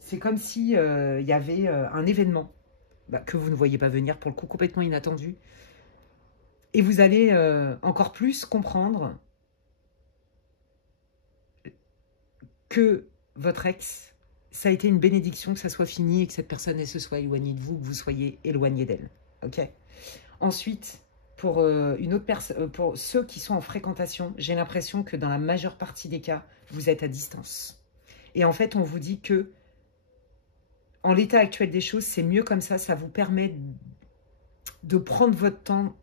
c'est comme si il y avait un événement que vous ne voyez pas venir, pour le coup, complètement inattendu. Et vous allez encore plus comprendre que votre ex, ça a été une bénédiction que ça soit fini et que cette personne elle se soit éloignée de vous, que vous soyez éloigné d'elle. Ok. Ensuite, pour une autre personne, pour ceux qui sont en fréquentation, j'ai l'impression que dans la majeure partie des cas, vous êtes à distance. Et en fait, on vous dit que en l'état actuel des choses, c'est mieux comme ça vous permet de prendre votre temps.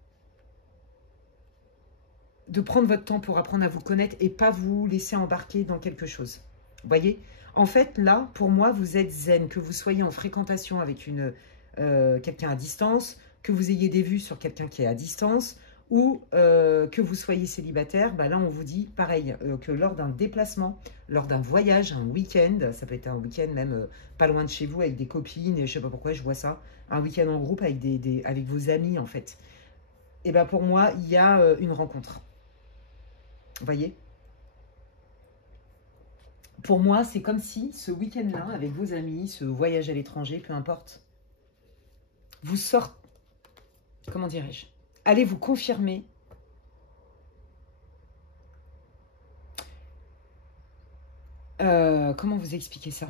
De prendre votre temps pour apprendre à vous connaître et pas vous laisser embarquer dans quelque chose. Vous voyez? En fait, là, pour moi, vous êtes zen. Que vous soyez en fréquentation avec quelqu'un à distance, que vous ayez des vues sur quelqu'un qui est à distance, ou que vous soyez célibataire, bah là, on vous dit, pareil, que lors d'un déplacement, lors d'un voyage, un week-end, ça peut être un week-end même pas loin de chez vous, avec des copines, et je sais pas pourquoi je vois ça, un week-end en groupe avec, avec vos amis, en fait. Et bien, pour moi, il y a une rencontre. Vous voyez? Pour moi, c'est comme si ce week-end-là, avec vos amis, ce voyage à l'étranger, peu importe, vous sortez, comment dirais-je? Allez vous confirmer comment vous expliquer ça?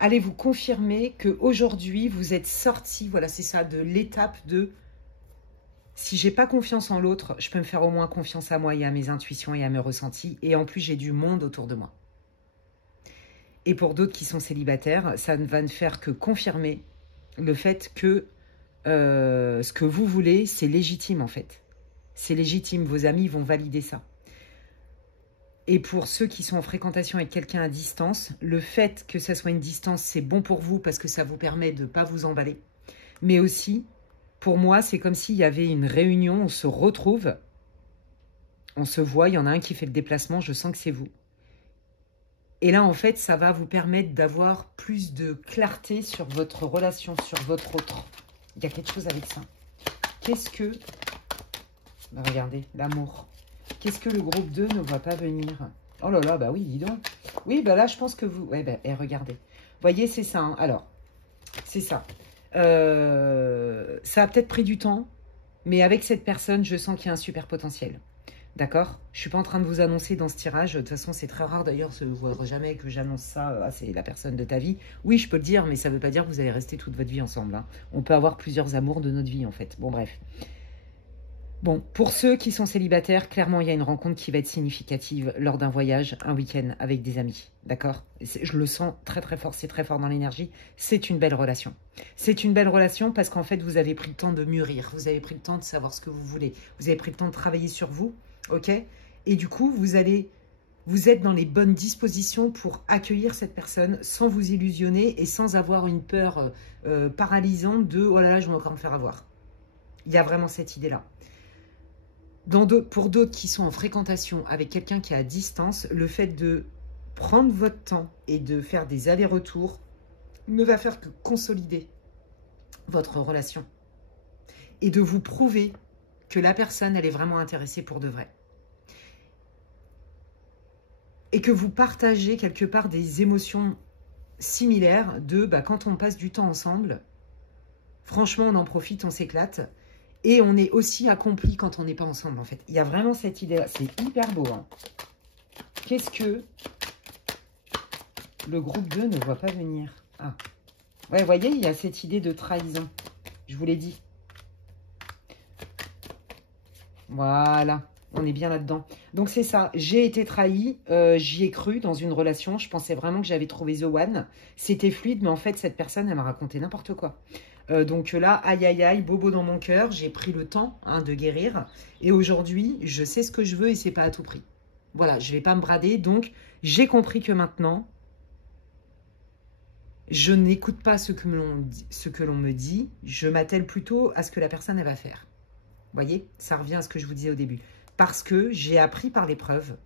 Allez vous confirmer qu'aujourd'hui, vous êtes sorti, voilà, c'est ça, de l'étape de si j'ai pas confiance en l'autre, je peux me faire au moins confiance à moi et à mes intuitions et à mes ressentis. Et en plus, j'ai du monde autour de moi. Et pour d'autres qui sont célibataires, ça ne va ne faire que confirmer le fait que ce que vous voulez, c'est légitime en fait. C'est légitime, vos amis vont valider ça. Et pour ceux qui sont en fréquentation avec quelqu'un à distance, le fait que ça soit une distance, c'est bon pour vous parce que ça vous permet de ne pas vous emballer. Mais aussi, pour moi, c'est comme s'il y avait une réunion, on se retrouve, on se voit, il y en a un qui fait le déplacement, je sens que c'est vous. Et là, en fait, ça va vous permettre d'avoir plus de clarté sur votre relation, sur votre autre. Il y a quelque chose avec ça. Qu'est-ce que... Bah, regardez, l'amour. Qu'est-ce que le groupe 2 ne voit pas venir? Oh là là, bah oui, dis donc. Oui, bah là, je pense que vous... Ouais, bah, regardez. Vous voyez, c'est ça. Hein. Alors, c'est ça. Ça a peut-être pris du temps, mais avec cette personne, je sens qu'il y a un super potentiel. D'accord? Je ne suis pas en train de vous annoncer dans ce tirage. De toute façon, c'est très rare d'ailleurs. Vous ne verrez jamais que j'annonce ça. Ah, c'est la personne de ta vie. Oui, je peux le dire, mais ça ne veut pas dire que vous allez rester toute votre vie ensemble. Hein. On peut avoir plusieurs amours de notre vie, en fait. Bon, bref. Bon, pour ceux qui sont célibataires, clairement, il y a une rencontre qui va être significative lors d'un voyage, un week-end avec des amis. D'accord? Je le sens très très fort, c'est très fort dans l'énergie. C'est une belle relation. C'est une belle relation parce qu'en fait, vous avez pris le temps de mûrir. Vous avez pris le temps de savoir ce que vous voulez. Vous avez pris le temps de travailler sur vous. Ok? Et du coup, vous êtes dans les bonnes dispositions pour accueillir cette personne sans vous illusionner et sans avoir une peur paralysante de « oh là là, je vais encore me faire avoir ». Il y a vraiment cette idée-là. Pour d'autres qui sont en fréquentation avec quelqu'un qui est à distance, le fait de prendre votre temps et de faire des allers-retours ne va faire que consolider votre relation et de vous prouver que la personne, elle est vraiment intéressée pour de vrai. Et que vous partagez quelque part des émotions similaires de quand on passe du temps ensemble, franchement, on en profite, on s'éclate. Et on est aussi accompli quand on n'est pas ensemble, en fait. Il y a vraiment cette idée-là. C'est hyper beau. Hein. Qu'est-ce que le groupe 2 ne voit pas venir? Ah. Ouais, vous voyez, il y a cette idée de trahison. Je vous l'ai dit. Voilà. On est bien là-dedans. Donc, c'est ça. J'ai été trahi. J'y ai cru dans une relation. Je pensais vraiment que j'avais trouvé The One. C'était fluide, mais en fait, cette personne, elle m'a raconté n'importe quoi. Donc là, aïe aïe aïe, bobo dans mon cœur, j'ai pris le temps de guérir. Et aujourd'hui, je sais ce que je veux et c'est pas à tout prix. Voilà, je vais pas me brader. Donc, j'ai compris que maintenant, je n'écoute pas ce que l'on me dit. Je m'attelle plutôt à ce que la personne, elle va faire. Vous voyez, ça revient à ce que je vous disais au début. Parce que j'ai appris par l'épreuve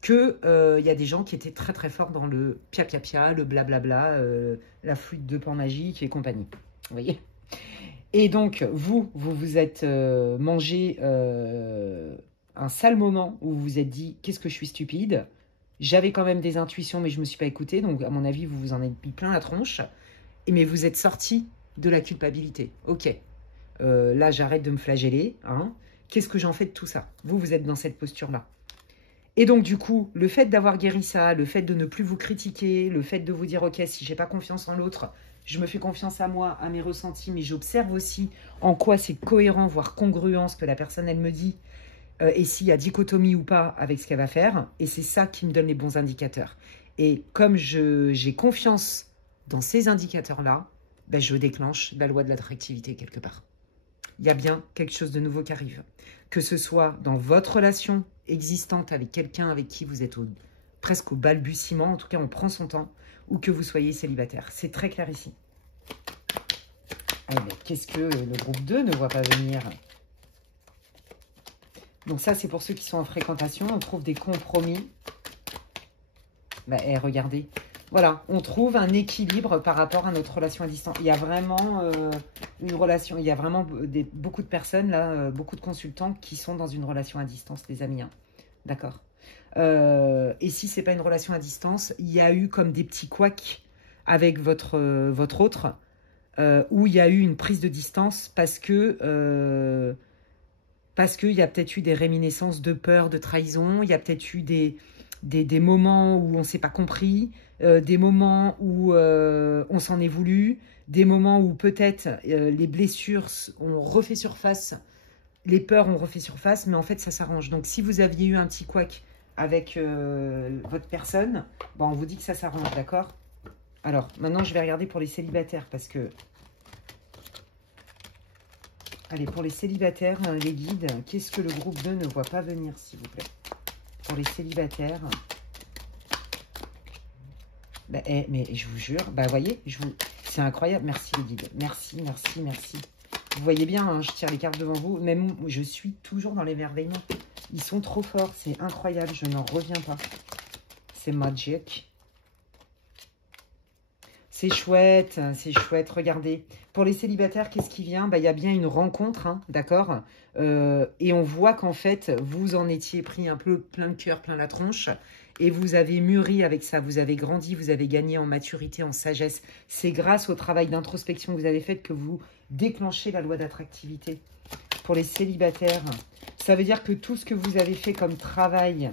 qu'il y a des gens qui étaient très très forts dans le pia-pia-pia, le blablabla, la flûte de pan magique et compagnie. Vous voyez? Et donc, vous êtes mangé un sale moment où vous vous êtes dit « qu'est-ce que je suis stupide ?» J'avais quand même des intuitions, mais je ne me suis pas écoutée. Donc, à mon avis, vous vous en êtes mis plein la tronche. Mais vous êtes sorti de la culpabilité. Ok, là, j'arrête de me flageller. Hein. Qu'est-ce que j'en fais de tout ça? Vous êtes dans cette posture-là. Et donc, du coup, le fait d'avoir guéri ça, le fait de ne plus vous critiquer, le fait de vous dire « ok, si j'ai pas confiance en l'autre, je me fais confiance à moi, à mes ressentis, mais j'observe aussi en quoi c'est cohérent, voire congruent ce que la personne, elle me dit, et s'il y a dichotomie ou pas avec ce qu'elle va faire. » Et c'est ça qui me donne les bons indicateurs. Et comme j'ai confiance dans ces indicateurs-là, je déclenche la loi de l'attractivité quelque part. Il y a bien quelque chose de nouveau qui arrive. Que ce soit dans votre relation existante avec quelqu'un avec qui vous êtes presque au balbutiement, en tout cas on prend son temps, ou que vous soyez célibataire. C'est très clair ici. Ah, mais qu'est-ce que le groupe 2 ne voit pas venir? Donc ça, c'est pour ceux qui sont en fréquentation. On trouve des compromis. Regardez. Voilà, on trouve un équilibre par rapport à notre relation à distance. Il y a vraiment une relation, il y a vraiment beaucoup de personnes, là, beaucoup de consultants qui sont dans une relation à distance, les amis. Hein. D'accord. Et si ce n'est pas une relation à distance, il y a eu comme des petits couacs avec votre autre, où il y a eu une prise de distance parce qu'il y a peut-être eu des réminiscences de peur, de trahison, il y a peut-être eu des moments où on ne s'est pas compris, des moments où on s'en est voulu, des moments où peut-être les blessures ont refait surface, les peurs ont refait surface, mais en fait ça s'arrange. Donc si vous aviez eu un petit couac avec votre personne, on vous dit que ça s'arrange, d'accord? Alors maintenant je vais regarder pour les célibataires parce que... Allez, pour les célibataires, les guides, qu'est-ce que le groupe 2 ne voit pas venir, s'il vous plaît? Pour les célibataires... mais je vous jure, vous voyez, c'est incroyable. Merci les guides, merci, merci, merci. Vous voyez bien, hein, je tire les cartes devant vous. Même je suis toujours dans l'émerveillement. Ils sont trop forts, c'est incroyable, je n'en reviens pas. C'est magic. C'est chouette, regardez. Pour les célibataires, qu'est-ce qui vient? Il y a bien une rencontre, hein, d'accord? Et on voit qu'en fait, vous en étiez pris un peu plein le cœur, plein la tronche. Et vous avez mûri avec ça, vous avez grandi, vous avez gagné en maturité, en sagesse. C'est grâce au travail d'introspection que vous avez fait que vous déclenchez la loi d'attractivité. Pour les célibataires, ça veut dire que tout ce que vous avez fait comme travail,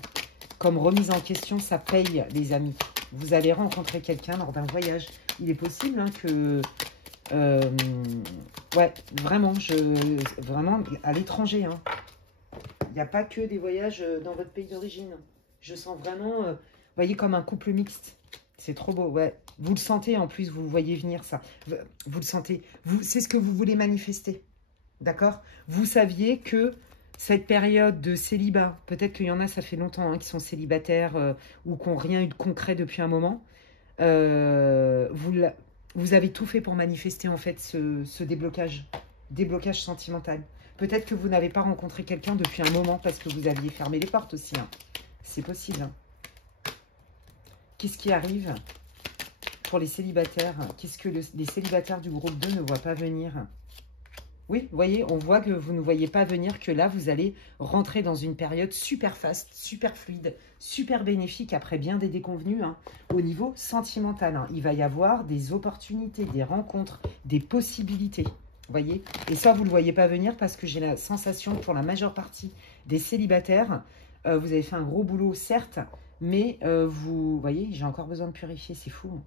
comme remise en question, ça paye, les amis. Vous allez rencontrer quelqu'un lors d'un voyage. Il est possible hein, que... ouais, vraiment, vraiment à l'étranger. Hein. Il n'y a pas que des voyages dans votre pays d'origine. Je sens vraiment, vous voyez, comme un couple mixte. C'est trop beau, ouais. Vous le sentez en plus, vous le voyez venir ça. Vous le sentez. C'est ce que vous voulez manifester. D'accord? Vous saviez que cette période de célibat, peut-être qu'il y en a, ça fait longtemps, hein, qui sont célibataires ou qui n'ont rien eu de concret depuis un moment. Vous avez tout fait pour manifester en fait ce déblocage sentimental. Peut-être que vous n'avez pas rencontré quelqu'un depuis un moment parce que vous aviez fermé les portes aussi. Hein. C'est possible. Hein. Qu'est-ce qui arrive pour les célibataires? Qu'est-ce que les célibataires du groupe 2 ne voient pas venir? Oui, vous voyez, on voit que vous ne voyez pas venir, que là, vous allez rentrer dans une période super faste, super fluide, super bénéfique, après bien des déconvenus, hein, au niveau sentimental. Hein. Il va y avoir des opportunités, des rencontres, des possibilités. Vous voyez? Et ça, vous ne le voyez pas venir parce que j'ai la sensation que pour la majeure partie des célibataires, vous avez fait un gros boulot, certes, mais vous voyez, j'ai encore besoin de purifier, c'est fou. Hein.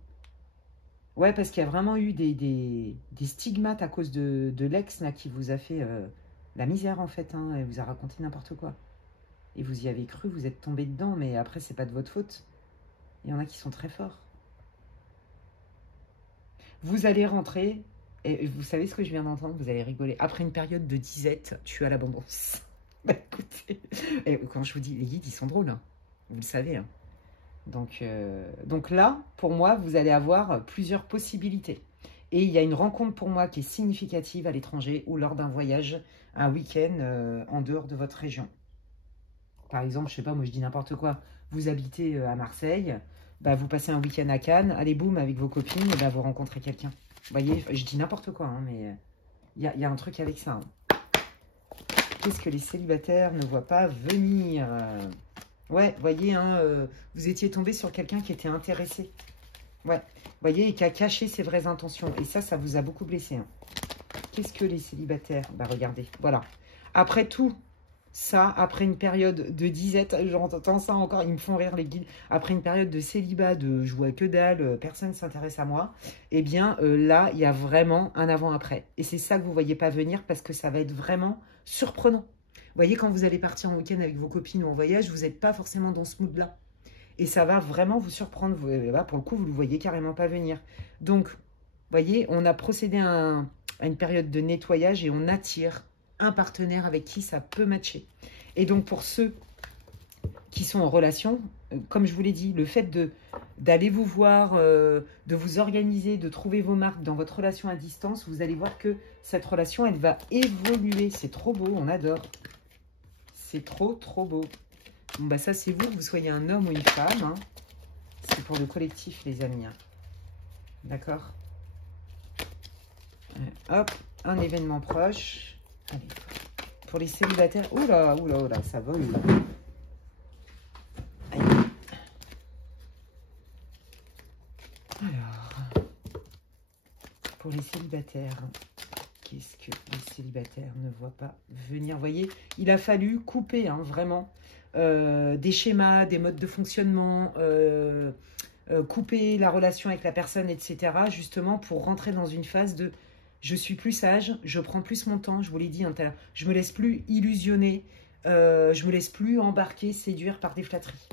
Ouais, parce qu'il y a vraiment eu des stigmates à cause de l'ex là qui vous a fait la misère en fait. Hein, et vous a raconté n'importe quoi. Et vous y avez cru, vous êtes tombé dedans, mais après, c'est pas de votre faute. Il y en a qui sont très forts. Vous allez rentrer, et vous savez ce que je viens d'entendre, vous allez rigoler. Après une période de disette, tu as l'abondance. Bah écoutez, et quand je vous dis, les guides, ils sont drôles, hein. Vous le savez. Hein. Donc là, pour moi, vous allez avoir plusieurs possibilités. Et il y a une rencontre pour moi qui est significative à l'étranger ou lors d'un voyage, un week-end en dehors de votre région. Par exemple, je sais pas, moi je dis n'importe quoi. Vous habitez à Marseille, bah, vous passez un week-end à Cannes, allez boum, avec vos copines, et bah, vous rencontrez quelqu'un. Vous voyez, je dis n'importe quoi, hein, mais il y a un truc avec ça. Hein. Qu'est-ce que les célibataires ne voient pas venir? Ouais, vous voyez, hein, vous étiez tombé sur quelqu'un qui était intéressé. Ouais, vous voyez, et qui a caché ses vraies intentions. Et ça vous a beaucoup blessé. Hein. Qu'est-ce que les célibataires? Bah regardez, voilà. Après tout ça, après une période de disette, j'entends ça encore, ils me font rire les guides. Après une période de célibat, de je vois que dalle, personne ne s'intéresse à moi. Eh bien, là, il y a vraiment un avant-après. Et c'est ça que vous ne voyez pas venir parce que ça va être vraiment surprenant. Vous voyez, quand vous allez partir en week-end avec vos copines ou en voyage, vous n'êtes pas forcément dans ce mood-là. Et ça va vraiment vous surprendre. Là, pour le coup, vous ne le voyez carrément pas venir. Donc, vous voyez, on a procédé à une période de nettoyage et on attire un partenaire avec qui ça peut matcher. Et donc, pour ceux qui sont en relation, comme je vous l'ai dit, le fait d'aller vous voir, de vous organiser, de trouver vos marques dans votre relation à distance, vous allez voir que cette relation, elle va évoluer. C'est trop beau, on adore. C'est trop, trop beau. Bon, bah ça, c'est vous, que vous soyez un homme ou une femme. Hein. C'est pour le collectif, les amis. Hein. D'accord? Hop, un événement proche. Allez. Pour les célibataires. Oula, oula, oula, ça vole. Allez. Alors, pour les célibataires, qu'est-ce que les célibataires ne voient pas venir? Vous voyez, il a fallu couper, hein, vraiment, des schémas, des modes de fonctionnement, couper la relation avec la personne, etc. Justement pour rentrer dans une phase de je suis plus sage, je prends plus mon temps, je vous l'ai dit, hein, je me laisse plus illusionner, je me laisse plus embarquer, séduire par des flatteries.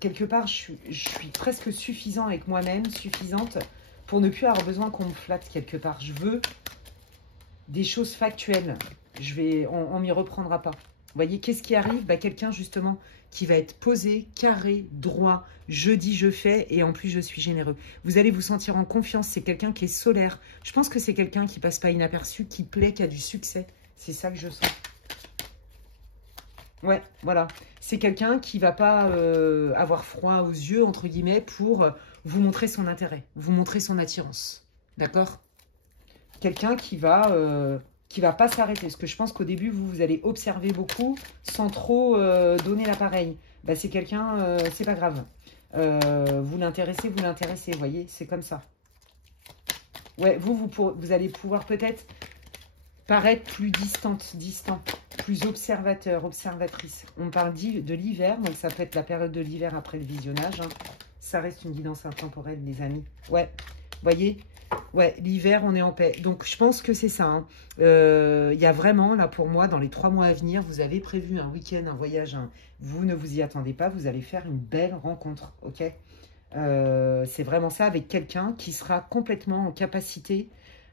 Quelque part, je suis presque suffisant avec moi-même, suffisante, pour ne plus avoir besoin qu'on me flatte quelque part. Je veux des choses factuelles. On m'y reprendra pas. Vous voyez, qu'est-ce qui arrive? Bah, quelqu'un, justement, qui va être posé, carré, droit. Je dis, je fais, et en plus, je suis généreux. Vous allez vous sentir en confiance. C'est quelqu'un qui est solaire. Je pense que c'est quelqu'un qui passe pas inaperçu, qui plaît, qui a du succès. C'est ça que je sens. Ouais, voilà. C'est quelqu'un qui va pas avoir froid aux yeux, entre guillemets, pour vous montrer son intérêt, vous montrer son attirance. D'accord? Quelqu'un qui va pas s'arrêter. Parce que je pense qu'au début, vous allez observer beaucoup sans trop donner l'appareil. Bah, c'est quelqu'un, c'est pas grave. Vous l'intéressez, vous voyez, c'est comme ça. Ouais, vous allez pouvoir peut-être paraître plus distant, plus observateur, observatrice. On parle de l'hiver, donc ça peut être la période de l'hiver après le visionnage. Hein. Ça reste une guidance intemporelle, les amis. Ouais, voyez. Ouais, l'hiver, on est en paix. Donc, je pense que c'est ça. Hein. Y a vraiment, là, pour moi, dans les 3 mois à venir, vous avez prévu un week-end, un voyage. Hein. Vous ne vous y attendez pas. Vous allez faire une belle rencontre, ok? C'est vraiment ça, avec quelqu'un qui sera complètement en capacité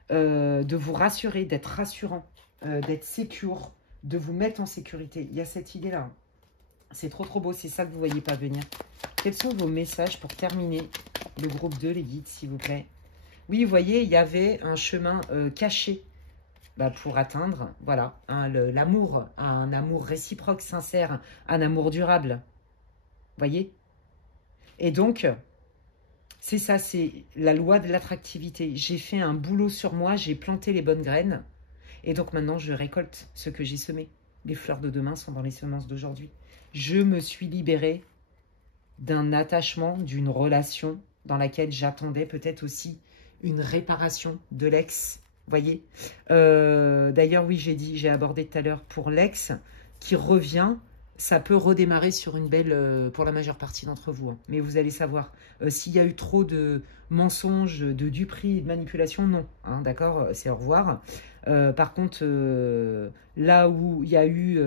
de vous rassurer, d'être rassurant, d'être secure, de vous mettre en sécurité. Il y a cette idée-là. Hein. C'est trop, trop beau. C'est ça que vous ne voyez pas venir. Quels sont vos messages pour terminer le groupe 2, les guides, s'il vous plaît? Oui, vous voyez, il y avait un chemin caché pour atteindre, voilà, hein, l'amour, un amour réciproque, sincère, un amour durable. Voyez? Et donc, c'est ça, c'est la loi de l'attractivité. J'ai fait un boulot sur moi, j'ai planté les bonnes graines. Et donc maintenant, je récolte ce que j'ai semé. Les fleurs de demain sont dans les semences d'aujourd'hui. Je me suis libérée d'un attachement, d'une relation dans laquelle j'attendais peut-être aussi une réparation de l'ex, voyez. D'ailleurs, oui, j'ai abordé tout à l'heure pour l'ex qui revient, ça peut redémarrer sur une belle, pour la majeure partie d'entre vous. Hein. Mais vous allez savoir, s'il y a eu trop de mensonges, de duperies, de manipulations, non. Hein, d'accord, c'est au revoir. Par contre, là où il y a eu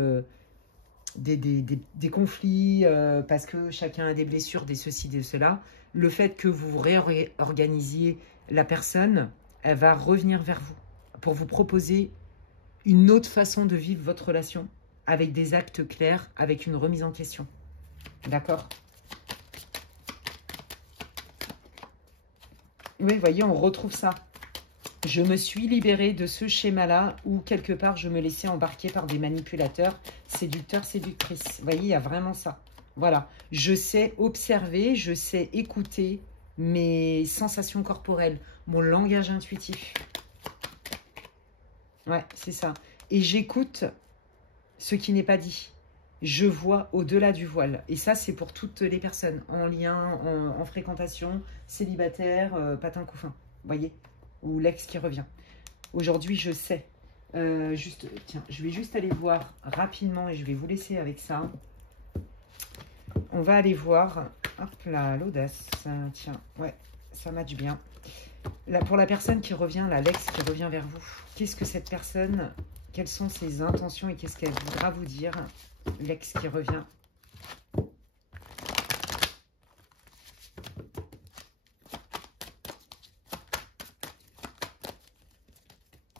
des conflits, parce que chacun a des blessures, des ceci, des cela, le fait que vous réorganisiez la personne, elle va revenir vers vous pour vous proposer une autre façon de vivre votre relation avec des actes clairs, avec une remise en question. D'accord? Oui, vous voyez, on retrouve ça. Je me suis libérée de ce schéma-là où, quelque part, je me laissais embarquer par des manipulateurs, séducteurs, séductrices. Vous voyez, il y a vraiment ça. Voilà. Je sais observer, je sais écouter mes sensations corporelles, mon langage intuitif. Ouais, c'est ça. Et j'écoute ce qui n'est pas dit. Je vois au-delà du voile. Et ça, c'est pour toutes les personnes en lien, en fréquentation, célibataire, patin couffin. Vous voyez? Ou l'ex qui revient. Aujourd'hui, je sais. Tiens, je vais juste aller voir rapidement et je vais vous laisser avec ça. On va aller voir. Hop là, l'audace. Tiens, ouais, ça match bien. Là, pour la personne qui revient, là, l'ex qui revient vers vous. Qu'est-ce que cette personne, quelles sont ses intentions et qu'est-ce qu'elle voudra vous dire? L'ex qui revient.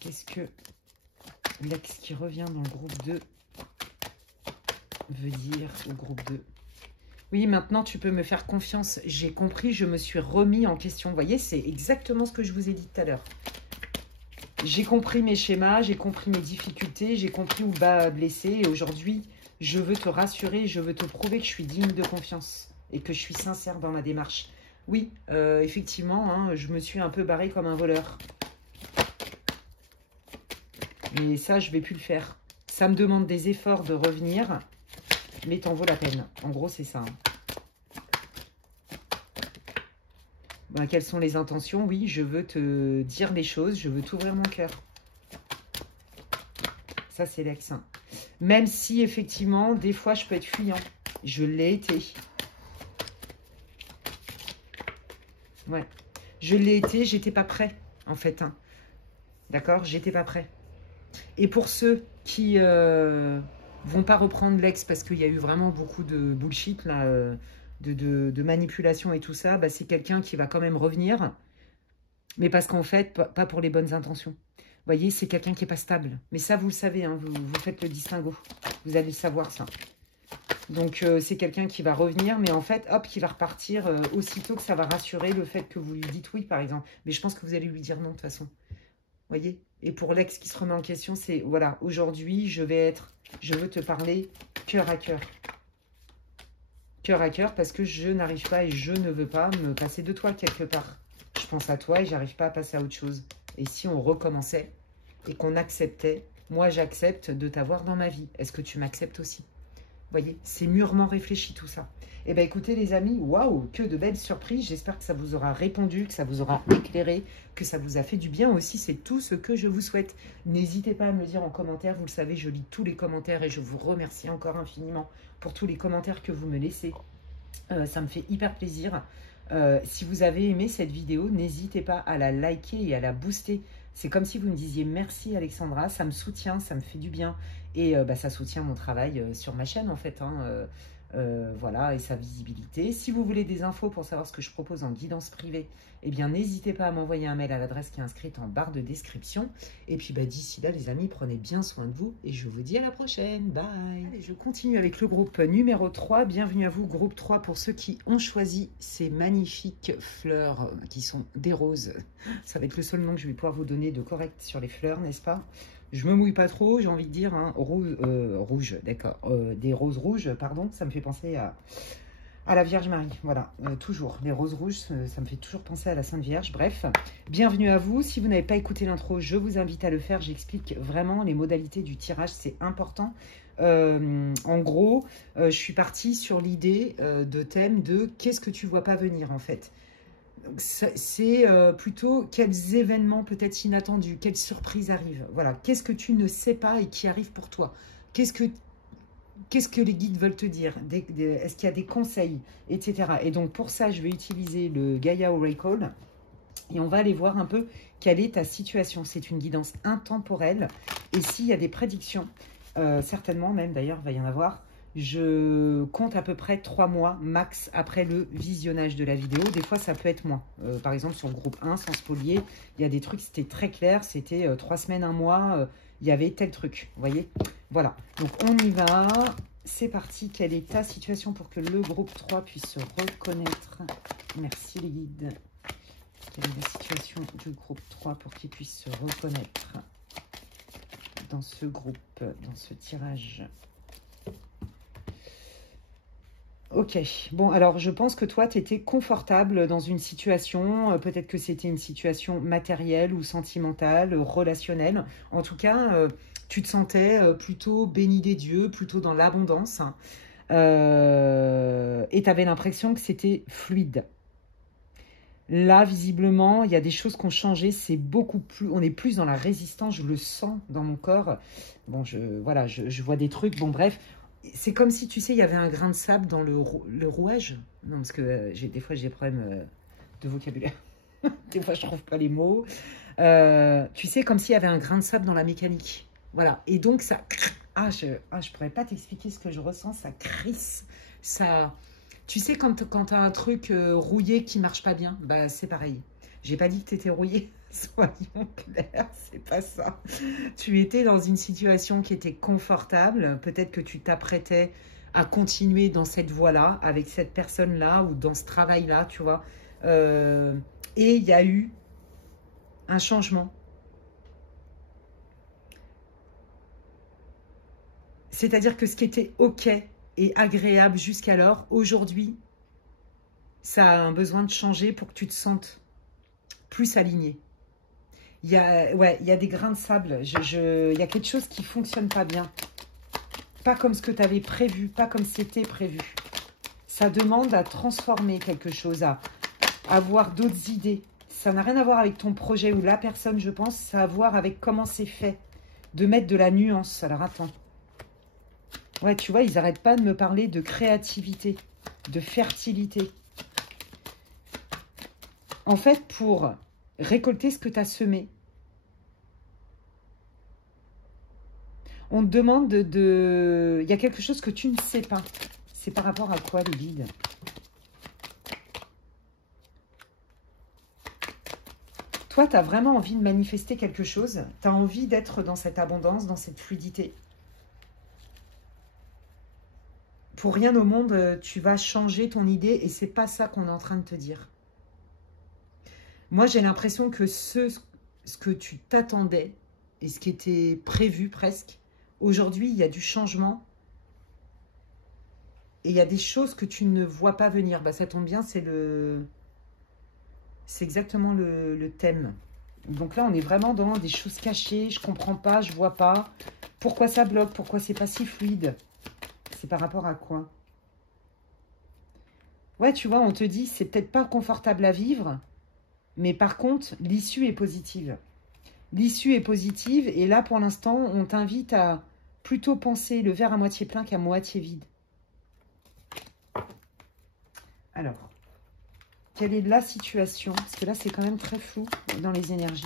Qu'est-ce que l'ex qui revient dans le groupe 2 veut dire au groupe 2? Oui, maintenant, tu peux me faire confiance. J'ai compris, je me suis remis en question. Vous voyez, c'est exactement ce que je vous ai dit tout à l'heure. J'ai compris mes schémas, j'ai compris mes difficultés, j'ai compris où bas blesser. Et aujourd'hui, je veux te rassurer, je veux te prouver que je suis digne de confiance et que je suis sincère dans ma démarche. Oui, effectivement, hein, je me suis un peu barré comme un voleur. Mais ça, je ne vais plus le faire. Ça me demande des efforts de revenir, mais t'en vaut la peine. En gros, c'est ça. Ben, quelles sont les intentions? Oui, je veux te dire des choses, je veux t'ouvrir mon cœur. Ça, c'est l'ex. Même si, effectivement, des fois, je peux être fuyant. Je l'ai été. Ouais. Je l'ai été, j'étais pas prêt, en fait. Hein. D'accord? J'étais pas prêt. Et pour ceux qui vont pas reprendre l'ex parce qu'il y a eu vraiment beaucoup de bullshit, là, de manipulation et tout ça, bah, c'est quelqu'un qui va quand même revenir. Mais parce qu'en fait, pas pour les bonnes intentions. Vous voyez, c'est quelqu'un qui n'est pas stable. Mais ça, vous le savez, hein, vous faites le distinguo. Vous allez le savoir, ça. Donc, c'est quelqu'un qui va revenir, mais en fait, hop, qui va repartir aussitôt que ça va rassurer le fait que vous lui dites oui, par exemple. Mais je pense que vous allez lui dire non, de toute façon. voyez? Et pour l'ex qui se remet en question, c'est, voilà, aujourd'hui, je veux te parler cœur à cœur. Cœur à cœur, parce que je n'arrive pas et je ne veux pas me passer de toi quelque part. Je pense à toi et j'arrive pas à passer à autre chose. Et si on recommençait et qu'on acceptait, moi j'accepte de t'avoir dans ma vie. Est-ce que tu m'acceptes aussi? Vous voyez, c'est mûrement réfléchi tout ça. Eh bien écoutez les amis, waouh, que de belles surprises. J'espère que ça vous aura répondu, que ça vous aura éclairé, que ça vous a fait du bien aussi. C'est tout ce que je vous souhaite. N'hésitez pas à me le dire en commentaire. Vous le savez, je lis tous les commentaires et je vous remercie encore infiniment pour tous les commentaires que vous me laissez. Ça me fait hyper plaisir. Si vous avez aimé cette vidéo, n'hésitez pas à la liker et à la booster. C'est comme si vous me disiez merci Alexandra, ça me soutient, ça me fait du bien. Et ça soutient mon travail sur ma chaîne en fait. Voilà, et sa visibilité. Si vous voulez des infos pour savoir ce que je propose en guidance privée, eh bien n'hésitez pas à m'envoyer un mail à l'adresse qui est inscrite en barre de description. Et puis d'ici là les amis, prenez bien soin de vous et je vous dis à la prochaine. Bye. Allez, je continue avec le groupe numéro 3. Bienvenue à vous, groupe 3, pour ceux qui ont choisi ces magnifiques fleurs qui sont des roses. Ça va être le seul nom que je vais pouvoir vous donner de correct sur les fleurs, n'est-ce pas? Je me mouille pas trop, j'ai envie de dire, hein, rouge, d'accord, des roses rouges, pardon, ça me fait penser à la Vierge Marie, voilà, toujours, les roses rouges, ça me fait toujours penser à la Sainte Vierge, bref, bienvenue à vous. Si vous n'avez pas écouté l'intro, je vous invite à le faire, j'explique vraiment les modalités du tirage, c'est important. En gros, je suis partie sur l'idée de thème de qu'est-ce que tu vois pas venir en fait. C'est plutôt quels événements peut-être inattendus, quelles surprises arrivent. Voilà, qu'est-ce que tu ne sais pas et qui arrive pour toi? Qu'est-ce que les guides veulent te dire? Est-ce qu'il y a des conseils, etc. Et donc pour ça, je vais utiliser le Gaia Oracle et on va aller voir un peu quelle est ta situation. C'est une guidance intemporelle et s'il y a des prédictions, certainement même d'ailleurs, il va y en avoir. Je compte à peu près 3 mois max après le visionnage de la vidéo. Des fois, ça peut être moins. Par exemple, sur le groupe 1, sans spolier, il y a des trucs, c'était très clair. C'était 3 semaines, 1 mois, il y avait tel truc. Vous voyez? Voilà. Donc, on y va. C'est parti. Quelle est ta situation pour que le groupe 3 puisse se reconnaître? Merci les guides. Quelle est la situation du groupe 3 pour qu'il puisse se reconnaître dans ce groupe, dans ce tirage? Ok, bon, alors je pense que toi, tu étais confortable dans une situation, peut-être que c'était une situation matérielle ou sentimentale, relationnelle. En tout cas, tu te sentais plutôt béni des dieux, plutôt dans l'abondance. Et tu avais l'impression que c'était fluide. Là, visiblement, il y a des choses qui ont changé, c'est beaucoup plus, on est plus dans la résistance, je le sens dans mon corps. Bon, voilà, je vois des trucs, bon bref. C'est comme si, tu sais, il y avait un grain de sable dans le rouage. Non, parce que des fois, j'ai des problèmes de vocabulaire. Des fois, je trouve pas les mots. Tu sais, comme s'il y avait un grain de sable dans la mécanique. Voilà. Et donc, ça... je pourrais pas t'expliquer ce que je ressens. Ça crisse. Ça... Tu sais, quand tu as un truc rouillé qui marche pas bien, bah, c'est pareil. J'ai pas dit que tu étais rouillé. Soyons clairs, c'est pas ça. Tu étais dans une situation qui était confortable. Peut-être que tu t'apprêtais à continuer dans cette voie-là, avec cette personne-là ou dans ce travail-là, tu vois. Et il y a eu un changement. C'est-à-dire que ce qui était OK et agréable jusqu'alors, aujourd'hui, ça a un besoin de changer pour que tu te sentes plus aligné. Il y a des grains de sable. Il y a quelque chose qui ne fonctionne pas bien. Pas comme ce que tu avais prévu, pas comme c'était prévu. Ça demande à transformer quelque chose, à avoir d'autres idées. Ça n'a rien à voir avec ton projet ou la personne, je pense. Ça a à voir avec comment c'est fait. De mettre de la nuance. Alors, attends. Ouais, tu vois, ils n'arrêtent pas de me parler de créativité, de fertilité. En fait, pour récolter ce que tu as semé, on te demande de... Il y a quelque chose que tu ne sais pas. C'est par rapport à quoi, les guides? Toi, tu as vraiment envie de manifester quelque chose. Tu as envie d'être dans cette abondance, dans cette fluidité. Pour rien au monde, tu vas changer ton idée et c'est pas ça qu'on est en train de te dire. Moi, j'ai l'impression que ce que tu t'attendais et ce qui était prévu presque. Aujourd'hui, il y a du changement et il y a des choses que tu ne vois pas venir. Bah, ça tombe bien, c'est exactement le thème. Donc là, on est vraiment dans des choses cachées. Je comprends pas, je vois pas. Pourquoi ça bloque? Pourquoi c'est pas si fluide? C'est par rapport à quoi? Ouais, tu vois, on te dit, c'est peut-être pas confortable à vivre, mais par contre, l'issue est positive. L'issue est positive et là, pour l'instant, on t'invite à plutôt penser le verre à moitié plein qu'à moitié vide. Alors, quelle est la situation? Parce que là, c'est quand même très flou dans les énergies.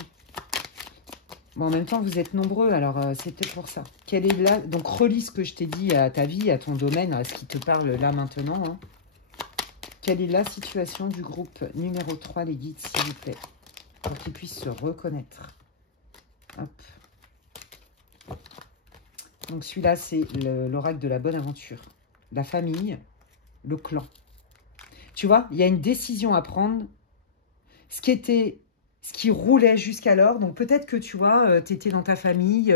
Bon, en même temps, vous êtes nombreux, alors c'est peut-être pour ça. Quelle est la... Donc, relis ce que je t'ai dit à ta vie, à ton domaine, à ce qui te parle là maintenant. Hein. Quelle est la situation du groupe numéro 3, les guides, s'il vous plaît, pour qu'ils puissent se reconnaître. Hop. Donc, celui-là, c'est l'oracle de la bonne aventure. La famille, le clan. Tu vois, il y a une décision à prendre. Ce qui roulait jusqu'alors. Donc, peut-être que, tu vois, tu étais dans ta famille.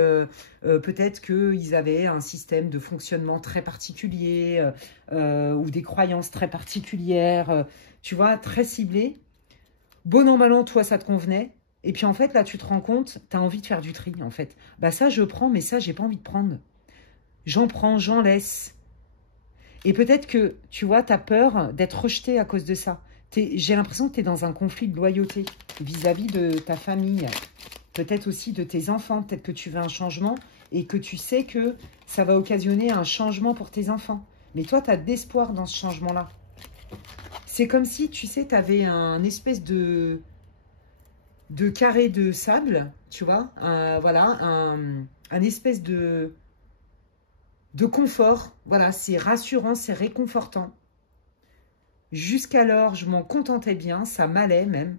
Peut-être qu'ils avaient un système de fonctionnement très particulier ou des croyances très particulières. Tu vois, très ciblées. Bon an, mal an, toi, ça te convenait. Et puis, en fait, là, tu te rends compte, tu as envie de faire du tri, en fait. Bah, ça, je prends, mais ça, j'ai pas envie de prendre. J'en prends, j'en laisse. Et peut-être que, tu vois, tu as peur d'être rejeté à cause de ça. J'ai l'impression que tu es dans un conflit de loyauté vis-à-vis de ta famille. Peut-être aussi de tes enfants. Peut-être que tu veux un changement et que tu sais que ça va occasionner un changement pour tes enfants. Mais toi, tu as de l'espoir dans ce changement-là. C'est comme si, tu sais, tu avais un espèce de carré de sable, tu vois. Voilà, un espèce de confort. Voilà, c'est rassurant, c'est réconfortant. Jusqu'alors, je m'en contentais bien, ça m'allait même.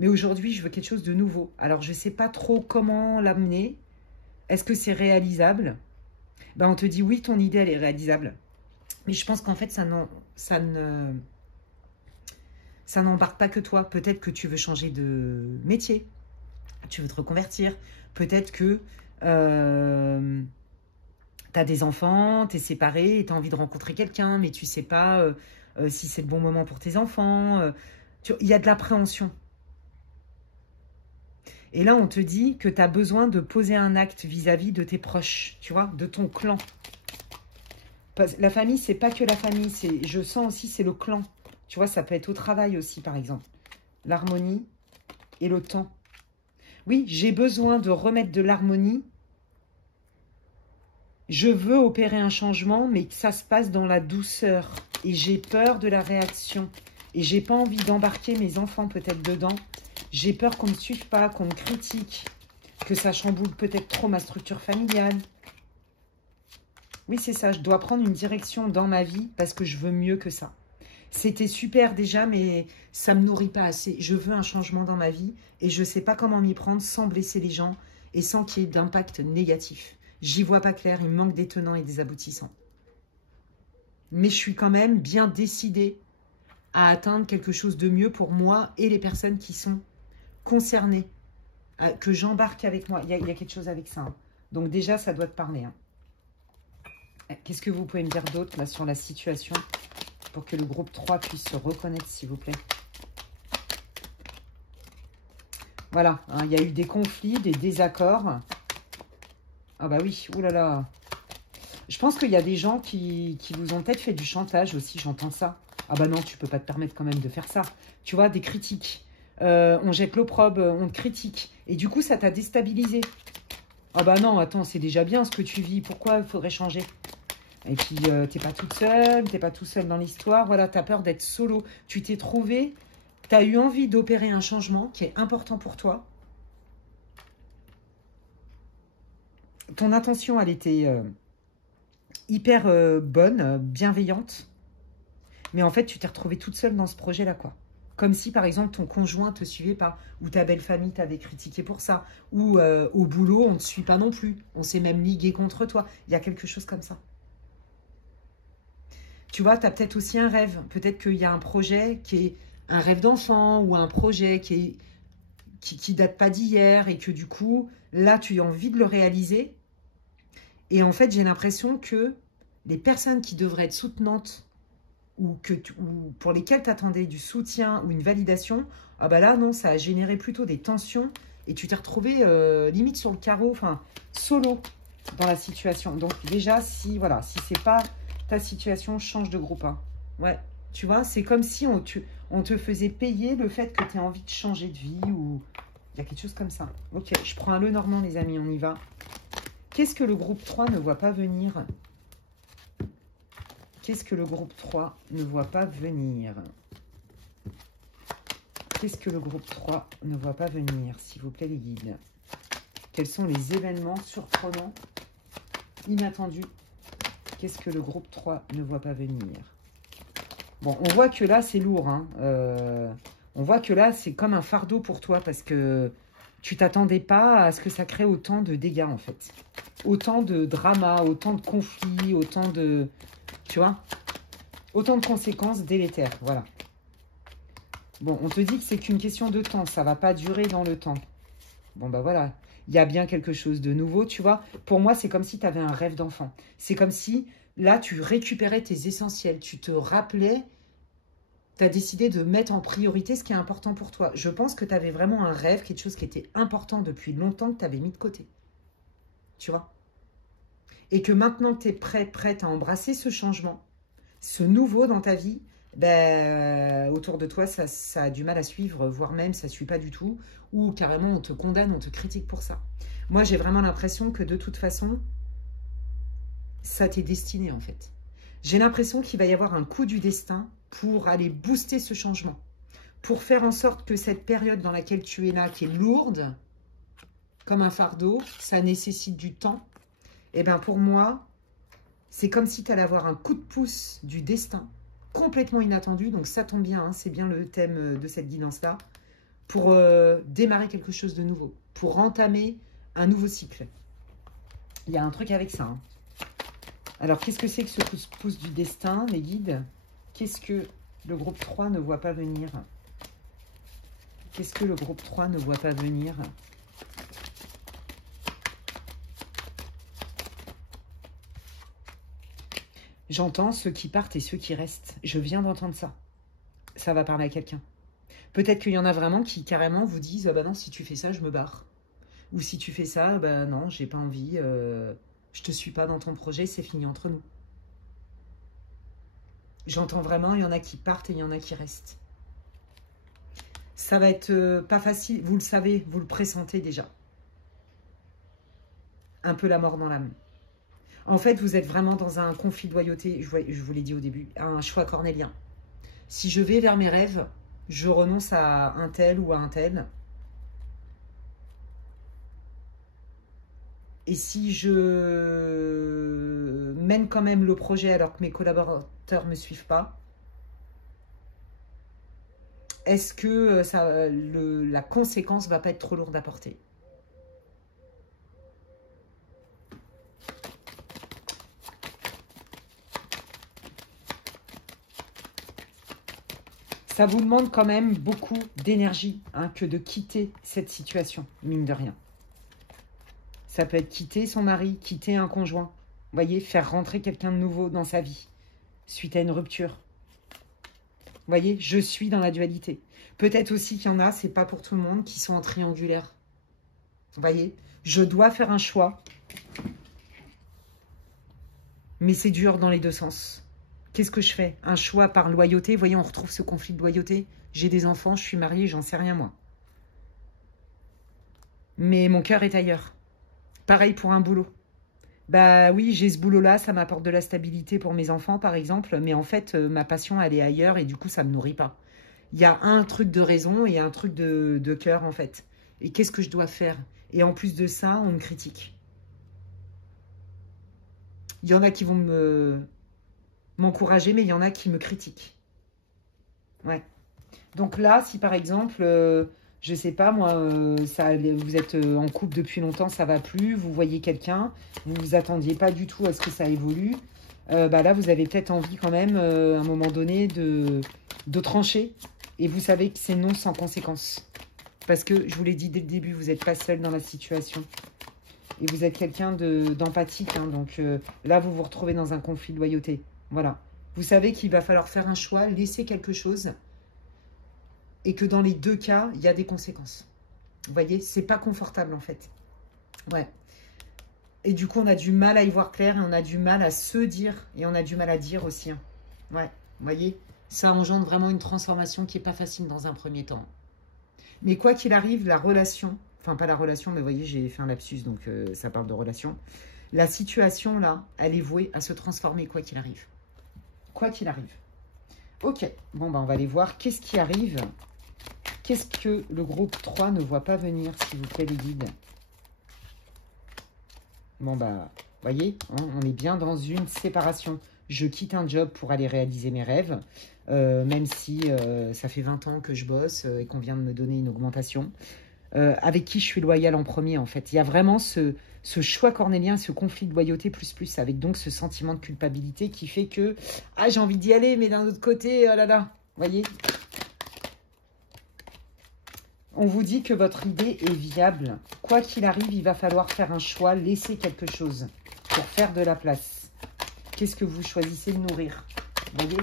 Mais aujourd'hui, je veux quelque chose de nouveau. Alors, je ne sais pas trop comment l'amener. Est-ce que c'est réalisable? Ben, on te dit oui, ton idée, elle est réalisable. Mais je pense qu'en fait, ça n'embarque pas que toi. Peut-être que tu veux changer de métier. Tu veux te reconvertir. Peut-être que tu as des enfants, tu es séparé et tu as envie de rencontrer quelqu'un, mais tu ne sais pas si c'est le bon moment pour tes enfants. Il y a de l'appréhension. Et là, on te dit que tu as besoin de poser un acte vis-à-vis de tes proches, tu vois, de ton clan. La famille, c'est pas que la famille, je sens aussi, c'est le clan. Tu vois, ça peut être au travail aussi, par exemple. L'harmonie et le temps. Oui, j'ai besoin de remettre de l'harmonie. Je veux opérer un changement, mais que ça se passe dans la douceur. Et j'ai peur de la réaction. Et j'ai pas envie d'embarquer mes enfants peut-être dedans. J'ai peur qu'on ne me suive pas, qu'on me critique, que ça chamboule peut-être trop ma structure familiale. Oui, c'est ça, je dois prendre une direction dans ma vie parce que je veux mieux que ça. C'était super déjà, mais ça ne me nourrit pas assez. Je veux un changement dans ma vie et je ne sais pas comment m'y prendre sans blesser les gens et sans qu'il y ait d'impact négatif. J'y vois pas clair, il me manque des tenants et des aboutissants. Mais je suis quand même bien décidée à atteindre quelque chose de mieux pour moi et les personnes qui sont concernées, que j'embarque avec moi. Il y a quelque chose avec ça. Hein. Donc déjà, ça doit te parler. Hein. Qu'est-ce que vous pouvez me dire d'autre là sur la situation pour que le groupe 3 puisse se reconnaître, s'il vous plaît? Voilà, hein, il y a eu des conflits, des désaccords. Ah bah oui, oulala. Je pense qu'il y a des gens qui vous ont peut-être fait du chantage aussi, j'entends ça. Ah bah non, tu peux pas te permettre quand même de faire ça. Tu vois, des critiques. On jette l'opprobre, on te critique. Et du coup, ça t'a déstabilisé. Ah bah non, attends, c'est déjà bien ce que tu vis. Pourquoi il faudrait changer? Et puis, t'es pas toute seule, t'es pas tout seul dans l'histoire. Voilà, t'as peur d'être solo. Tu t'es trouvé, t'as eu envie d'opérer un changement qui est important pour toi. Ton intention, elle était hyper bonne, bienveillante. Mais en fait, tu t'es retrouvée toute seule dans ce projet-là, quoi. Comme si, par exemple, ton conjoint ne te suivait pas, ou ta belle famille t'avait critiqué pour ça, ou au boulot, on ne te suit pas non plus. On s'est même ligué contre toi. Il y a quelque chose comme ça. Tu vois, tu as peut-être aussi un rêve. Peut-être qu'il y a un projet qui est un rêve d'enfant, ou un projet qui qui date pas d'hier et que du coup, là, tu as envie de le réaliser. Et en fait, j'ai l'impression que les personnes qui devraient être soutenantes ou pour lesquelles tu attendais du soutien ou une validation, ah bah là, non, ça a généré plutôt des tensions et tu t'es retrouvé limite sur le carreau, enfin, solo dans la situation. Donc déjà, si c'est pas ta situation, change de groupe. Hein. Ouais, tu vois, c'est comme si on te faisait payer le fait que tu aies envie de changer de vie ou il y a quelque chose comme ça. Ok, je prends un Lenormand, les amis, on y va. Qu'est-ce que le groupe 3 ne voit pas venir? Qu'est-ce que le groupe 3 ne voit pas venir? Qu'est-ce que le groupe 3 ne voit pas venir, s'il vous plaît, les guides? Quels sont les événements surprenants, inattendus? Qu'est-ce que le groupe 3 ne voit pas venir? Bon, on voit que là, c'est lourd. Hein. On voit que là, c'est comme un fardeau pour toi parce que tu t'attendais pas à ce que ça crée autant de dégâts, en fait. Autant de drama, autant de conflits, autant de... Tu vois? Autant de conséquences délétères, voilà. Bon, on te dit que c'est qu'une question de temps, ça va pas durer dans le temps. Bon, bah voilà, il y a bien quelque chose de nouveau, tu vois. Pour moi, c'est comme si tu avais un rêve d'enfant. C'est comme si, là, tu récupérais tes essentiels, tu te rappelais, tu as décidé de mettre en priorité ce qui est important pour toi. Je pense que tu avais vraiment un rêve, quelque chose qui était important depuis longtemps que tu avais mis de côté. Tu vois? Et que maintenant que tu es prête à embrasser ce changement, ce nouveau dans ta vie, ben, autour de toi, ça a du mal à suivre, voire même ça ne suit pas du tout, ou carrément on te condamne, on te critique pour ça. Moi, j'ai vraiment l'impression que de toute façon, ça t'est destiné en fait. J'ai l'impression qu'il va y avoir un coup du destin pour aller booster ce changement, pour faire en sorte que cette période dans laquelle tu es là, qui est lourde, comme un fardeau, ça nécessite du temps. Et bien pour moi, c'est comme si tu allais avoir un coup de pouce du destin, complètement inattendu, donc ça tombe bien, hein, c'est bien le thème de cette guidance-là, pour démarrer quelque chose de nouveau, pour entamer un nouveau cycle. Il y a un truc avec ça. Hein. Alors, qu'est-ce que c'est que ce coup de pouce du destin, les guides? Qu'est-ce que le groupe 3 ne voit pas venir? Qu'est-ce que le groupe 3 ne voit pas venir? J'entends ceux qui partent et ceux qui restent. Je viens d'entendre ça. Ça va parler à quelqu'un. Peut-être qu'il y en a vraiment qui carrément vous disent « Ah bah non, si tu fais ça, je me barre. » Ou si tu fais ça, bah non, j'ai pas envie, je te suis pas dans ton projet, c'est fini entre nous. J'entends vraiment, il y en a qui partent et il y en a qui restent. Ça va être pas facile, vous le savez, vous le pressentez déjà. Un peu la mort dans l'âme. En fait, vous êtes vraiment dans un conflit de loyauté, je vous l'ai dit au début, un choix cornélien. Si je vais vers mes rêves, je renonce à un tel ou à un tel. Et si je mène quand même le projet alors que mes collaborateurs ne me suivent pas, est-ce que la conséquence ne va pas être trop lourde à porter? Ça vous demande quand même beaucoup d'énergie hein, que de quitter cette situation, mine de rien. Ça peut être quitter son mari, quitter un conjoint. Vous voyez, faire rentrer quelqu'un de nouveau dans sa vie, suite à une rupture. Vous voyez, je suis dans la dualité. Peut-être aussi qu'il y en a, c'est pas pour tout le monde, qui sont en triangulaire. Vous voyez, je dois faire un choix. Mais c'est dur dans les deux sens. Qu'est-ce que je fais? Un choix par loyauté. Vous voyez, on retrouve ce conflit de loyauté. J'ai des enfants, je suis mariée, j'en sais rien moi. Mais mon cœur est ailleurs. Pareil pour un boulot. Bah oui, j'ai ce boulot-là, ça m'apporte de la stabilité pour mes enfants, par exemple. Mais en fait, ma passion, elle est ailleurs et du coup, ça ne me nourrit pas. Il y a un truc de raison et un truc de cœur, en fait. Et qu'est-ce que je dois faire? Et en plus de ça, on me critique. Il y en a qui vont m'encourager, mais il y en a qui me critiquent. Ouais. Donc là, si par exemple... je sais pas, moi, vous êtes en couple depuis longtemps, ça va plus, vous voyez quelqu'un, vous ne vous attendiez pas du tout à ce que ça évolue. Bah là, vous avez peut-être envie quand même, à un moment donné, de trancher. Et vous savez que c'est non sans conséquence. Parce que, je vous l'ai dit dès le début, vous n'êtes pas seul dans la situation. Et vous êtes quelqu'un d'empathique. Hein, donc là, vous vous retrouvez dans un conflit de loyauté. Voilà. Vous savez qu'il va falloir faire un choix, laisser quelque chose. Et que dans les deux cas, il y a des conséquences. Vous voyez, c'est pas confortable en fait. Ouais. Et du coup, on a du mal à y voir clair et on a du mal à se dire. Et on a du mal à dire aussi. Hein. Ouais, vous voyez, ça engendre vraiment une transformation qui n'est pas facile dans un premier temps. Mais quoi qu'il arrive, la relation, enfin pas la relation, mais vous voyez, j'ai fait un lapsus, donc ça parle de relation. La situation là, elle est vouée à se transformer quoi qu'il arrive. Quoi qu'il arrive. Ok, bon ben on va aller voir qu'est-ce qui arrive. Qu'est-ce que le groupe 3 ne voit pas venir, s'il vous plaît les guides. Bon bah, voyez, hein, on est bien dans une séparation. Je quitte un job pour aller réaliser mes rêves, même si ça fait 20 ans que je bosse et qu'on vient de me donner une augmentation. Avec qui je suis loyale en premier, en fait. Il y a vraiment ce choix cornélien, ce conflit de loyauté plus, avec donc ce sentiment de culpabilité qui fait que, ah, j'ai envie d'y aller, mais d'un autre côté, oh là là, voyez. On vous dit que votre idée est viable. Quoi qu'il arrive, il va falloir faire un choix, laisser quelque chose pour faire de la place. Qu'est-ce que vous choisissez de nourrir? Vous voyez?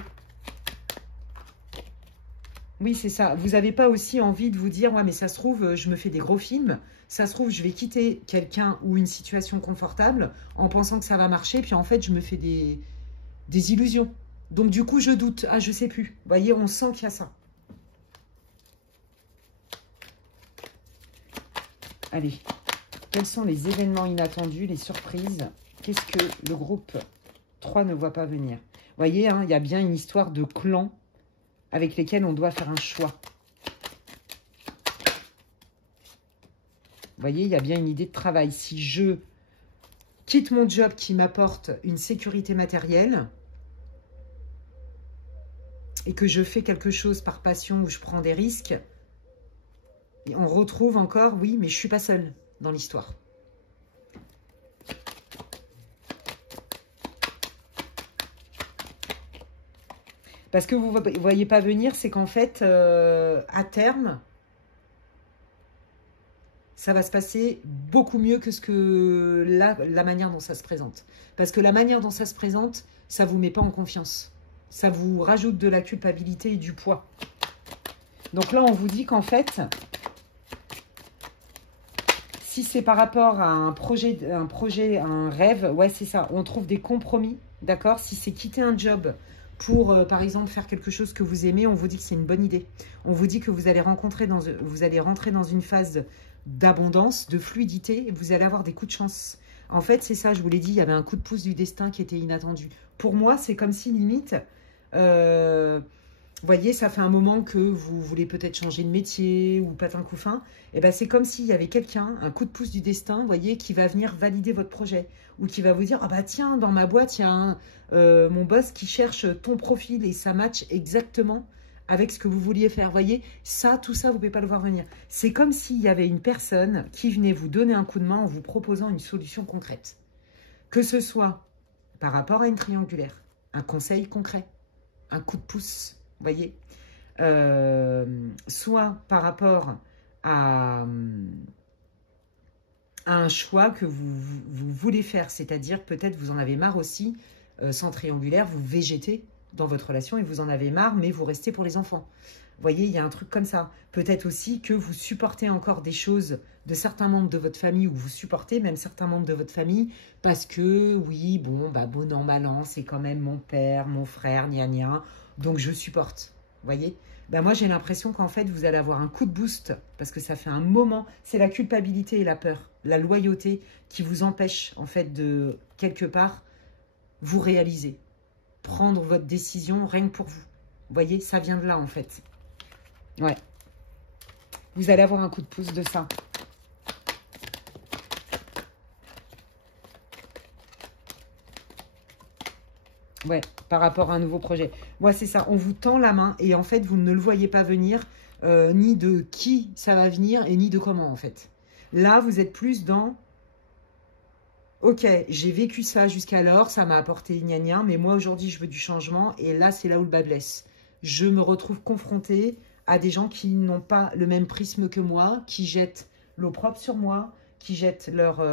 Oui, c'est ça. Vous n'avez pas aussi envie de vous dire, ouais, mais ça se trouve, je me fais des gros films. Ça se trouve, je vais quitter quelqu'un ou une situation confortable en pensant que ça va marcher. Puis en fait, je me fais des illusions. Donc du coup, je doute. Ah, je sais plus. Vous voyez, on sent qu'il y a ça. Allez. Quels sont les événements inattendus, les surprises? Qu'est-ce que le groupe 3 ne voit pas venir? Vous voyez, hein, il y a bien une histoire de clan avec lesquels on doit faire un choix. Vous voyez, il y a bien une idée de travail. Si je quitte mon job qui m'apporte une sécurité matérielle et que je fais quelque chose par passion où je prends des risques, et on retrouve encore, oui, mais je ne suis pas seule dans l'histoire. Parce que vous ne voyez pas venir, c'est qu'en fait, à terme, ça va se passer beaucoup mieux que la manière dont ça se présente. Parce que la manière dont ça se présente, ça ne vous met pas en confiance. Ça vous rajoute de la culpabilité et du poids. Donc là, on vous dit qu'en fait, si c'est par rapport à un projet, un rêve, ouais, c'est ça. On trouve des compromis, d'accord? Si c'est quitter un job pour, par exemple, faire quelque chose que vous aimez, on vous dit que c'est une bonne idée. On vous dit que vous allez rentrer dans une phase d'abondance, de fluidité, et vous allez avoir des coups de chance. En fait, c'est ça, je vous l'ai dit, il y avait un coup de pouce du destin qui était inattendu. Pour moi, c'est comme si, limite, vous voyez, ça fait un moment que vous voulez peut-être changer de métier ou patin couffin. Et ben c'est comme s'il y avait quelqu'un, un coup de pouce du destin, vous voyez, qui va venir valider votre projet. Ou qui va vous dire, ah bah tiens, dans ma boîte, il y a mon boss qui cherche ton profil et ça match exactement avec ce que vous vouliez faire. Vous voyez, ça, tout ça, vous ne pouvez pas le voir venir. C'est comme s'il y avait une personne qui venait vous donner un coup de main en vous proposant une solution concrète. Que ce soit par rapport à une triangulaire, un conseil concret, un coup de pouce, vous voyez, soit par rapport à un choix que vous voulez faire, c'est-à-dire peut-être vous en avez marre aussi, sans triangulaire, vous végétez dans votre relation et vous en avez marre, mais vous restez pour les enfants. Vous voyez, il y a un truc comme ça. Peut-être aussi que vous supportez encore des choses de certains membres de votre famille ou vous supportez même certains membres de votre famille parce que, oui, bon, bah, bon an, mal an, c'est quand même mon père, mon frère, gna gna, donc je supporte. Vous voyez, ben moi, j'ai l'impression qu'en fait, vous allez avoir un coup de boost parce que ça fait un moment. C'est la culpabilité et la peur, la loyauté qui vous empêche, en fait, de, quelque part, vous réaliser. Prendre votre décision rien que pour vous. Vous voyez, ça vient de là, en fait. Ouais. Vous allez avoir un coup de pouce de ça. Ouais, par rapport à un nouveau projet. Moi, c'est ça. On vous tend la main et en fait, vous ne le voyez pas venir, ni de qui ça va venir et ni de comment, en fait. Là, vous êtes plus dans... Ok, j'ai vécu ça jusqu'alors, ça m'a apporté gna gna, mais moi, aujourd'hui, je veux du changement et là, c'est là où le bas blesse. Je me retrouve confrontée à des gens qui n'ont pas le même prisme que moi, qui jettent l'opprobre sur moi, qui jettent leur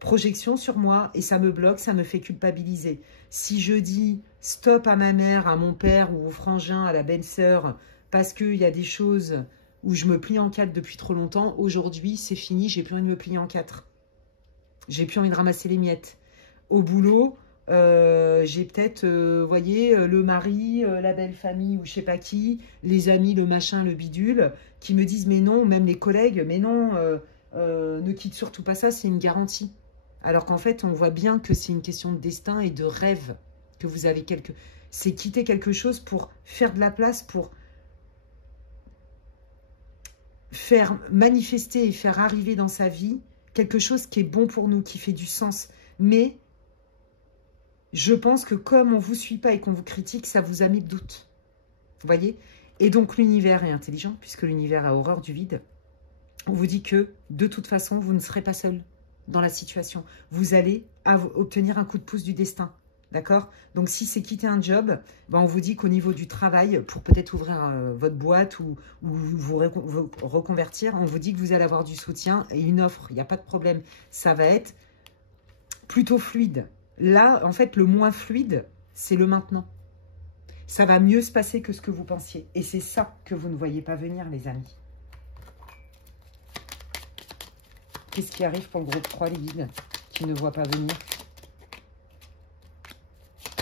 projection sur moi, et ça me bloque, ça me fait culpabiliser. Si je dis stop à ma mère, à mon père ou au frangin, à la belle-sœur, parce qu'il y a des choses où je me plie en quatre depuis trop longtemps, aujourd'hui c'est fini, j'ai plus envie de me plier en quatre. J'ai plus envie de ramasser les miettes. Au boulot, j'ai peut-être, voyez, le mari, la belle famille ou je sais pas qui, les amis, le machin, le bidule, qui me disent mais non, même les collègues, mais non, ne quitte surtout pas ça, c'est une garantie. Alors qu'en fait, on voit bien que c'est une question de destin et de rêve que vous avez quelque... C'est quitter quelque chose pour faire de la place, pour faire manifester et faire arriver dans sa vie quelque chose qui est bon pour nous, qui fait du sens. Mais je pense que comme on ne vous suit pas et qu'on vous critique, ça vous a mis de doute. Vous voyez? Et donc l'univers est intelligent, puisque l'univers a horreur du vide. On vous dit que, de toute façon, vous ne serez pas seul dans la situation. Vous allez obtenir un coup de pouce du destin. D'accord? Donc, si c'est quitter un job, ben, on vous dit qu'au niveau du travail, pour peut-être ouvrir votre boîte ou vous reconvertir, on vous dit que vous allez avoir du soutien et une offre. Il n'y a pas de problème. Ça va être plutôt fluide. Là, en fait, le moins fluide, c'est le maintenant. Ça va mieux se passer que ce que vous pensiez. Et c'est ça que vous ne voyez pas venir, les amis. Qu'est-ce qui arrive pour le groupe 3, les guides, qui ne voient pas venir?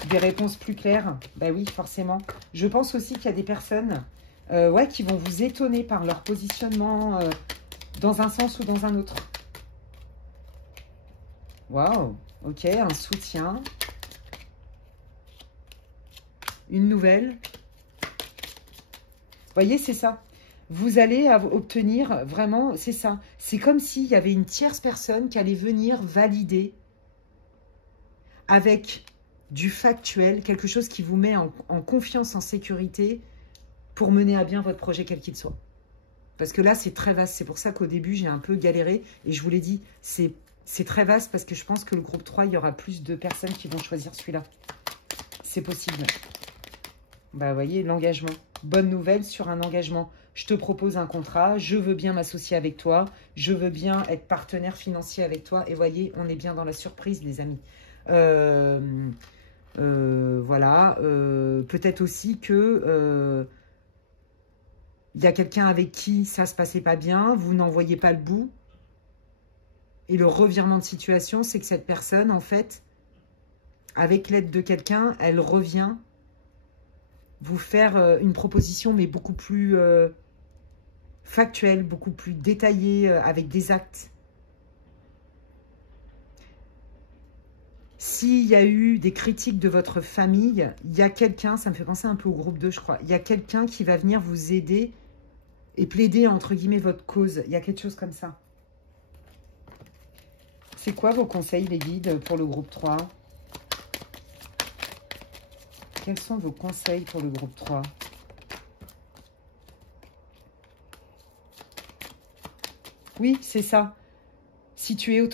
Des réponses plus claires? Ben oui, forcément. Je pense aussi qu'il y a des personnes ouais, qui vont vous étonner par leur positionnement dans un sens ou dans un autre. Waouh, ok, un soutien. Une nouvelle. Vous voyez, c'est ça. Vous allez obtenir vraiment, c'est ça. C'est comme s'il y avait une tierce personne qui allait venir valider avec du factuel, quelque chose qui vous met en confiance, en sécurité pour mener à bien votre projet quel qu'il soit. Parce que là, c'est très vaste. C'est pour ça qu'au début, j'ai un peu galéré. Et je vous l'ai dit, c'est très vaste parce que je pense que le groupe 3, il y aura plus de personnes qui vont choisir celui-là. C'est possible. Bah, vous voyez, l'engagement. Bonne nouvelle sur un engagement. Je te propose un contrat, je veux bien m'associer avec toi, je veux bien être partenaire financier avec toi. Et voyez, on est bien dans la surprise, les amis. Voilà. Peut-être aussi que il y a quelqu'un avec qui ça se passait pas bien, vous n'en voyez pas le bout. Et le revirement de situation, c'est que cette personne, en fait, avec l'aide de quelqu'un, elle revient vous faire une proposition, mais beaucoup plus factuelle, beaucoup plus détaillée, avec des actes. S'il y a eu des critiques de votre famille, il y a quelqu'un, ça me fait penser un peu au groupe 2, je crois, il y a quelqu'un qui va venir vous aider et plaider, entre guillemets, votre cause. Il y a quelque chose comme ça. C'est quoi vos conseils, les guides, pour le groupe 3? Quels sont vos conseils pour le groupe 3? Oui, c'est ça. Si tu es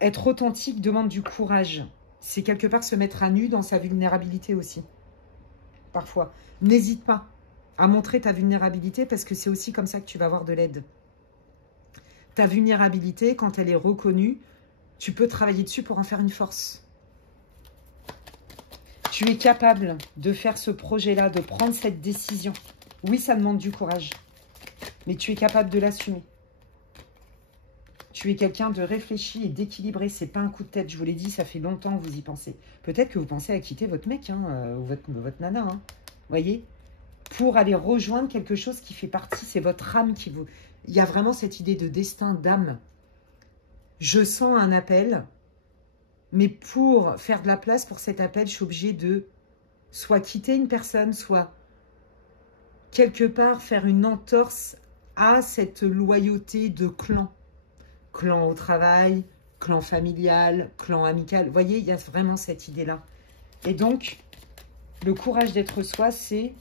être authentique demande du courage. C'est quelque part se mettre à nu dans sa vulnérabilité aussi. Parfois. N'hésite pas à montrer ta vulnérabilité parce que c'est aussi comme ça que tu vas avoir de l'aide. Ta vulnérabilité, quand elle est reconnue, tu peux travailler dessus pour en faire une force. Tu es capable de faire ce projet-là, de prendre cette décision. Oui, ça demande du courage, mais tu es capable de l'assumer. Tu es quelqu'un de réfléchi et d'équilibré. C'est pas un coup de tête, je vous l'ai dit, ça fait longtemps que vous y pensez. Peut-être que vous pensez à quitter votre mec ou votre nana. Vous voyez? Pour aller rejoindre quelque chose qui fait partie, c'est votre âme qui vous... Il y a vraiment cette idée de destin, d'âme. Je sens un appel, mais pour faire de la place pour cet appel, je suis obligée de soit quitter une personne, soit quelque part faire une entorse à cette loyauté de clan. Clan au travail, clan familial, clan amical. Vous voyez, il y a vraiment cette idée-là. Et donc, le courage d'être soi, c'est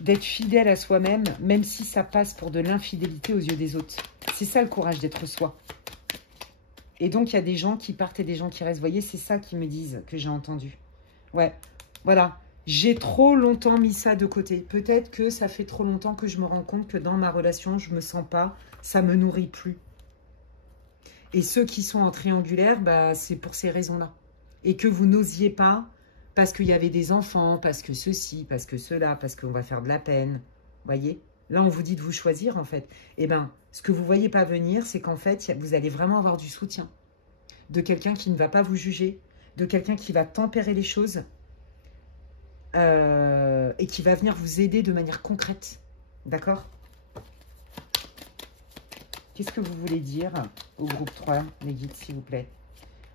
d'être fidèle à soi-même, même si ça passe pour de l'infidélité aux yeux des autres. C'est ça le courage d'être soi. Et donc, il y a des gens qui partent et des gens qui restent. Vous voyez, c'est ça qu'ils me disent, que j'ai entendu. Ouais, voilà. J'ai trop longtemps mis ça de côté. Peut-être que ça fait trop longtemps que je me rends compte que dans ma relation, je me sens pas, ça me nourrit plus. Et ceux qui sont en triangulaire, bah, c'est pour ces raisons-là. Et que vous n'osiez pas, parce qu'il y avait des enfants, parce que ceci, parce que cela, parce qu'on va faire de la peine. Voyez? Là, on vous dit de vous choisir, en fait. Eh bien, ce que vous ne voyez pas venir, c'est qu'en fait, vous allez vraiment avoir du soutien. De quelqu'un qui ne va pas vous juger, de quelqu'un qui va tempérer les choses et qui va venir vous aider de manière concrète. D'accord? Qu'est-ce que vous voulez dire au groupe 3, les guides, s'il vous plaît?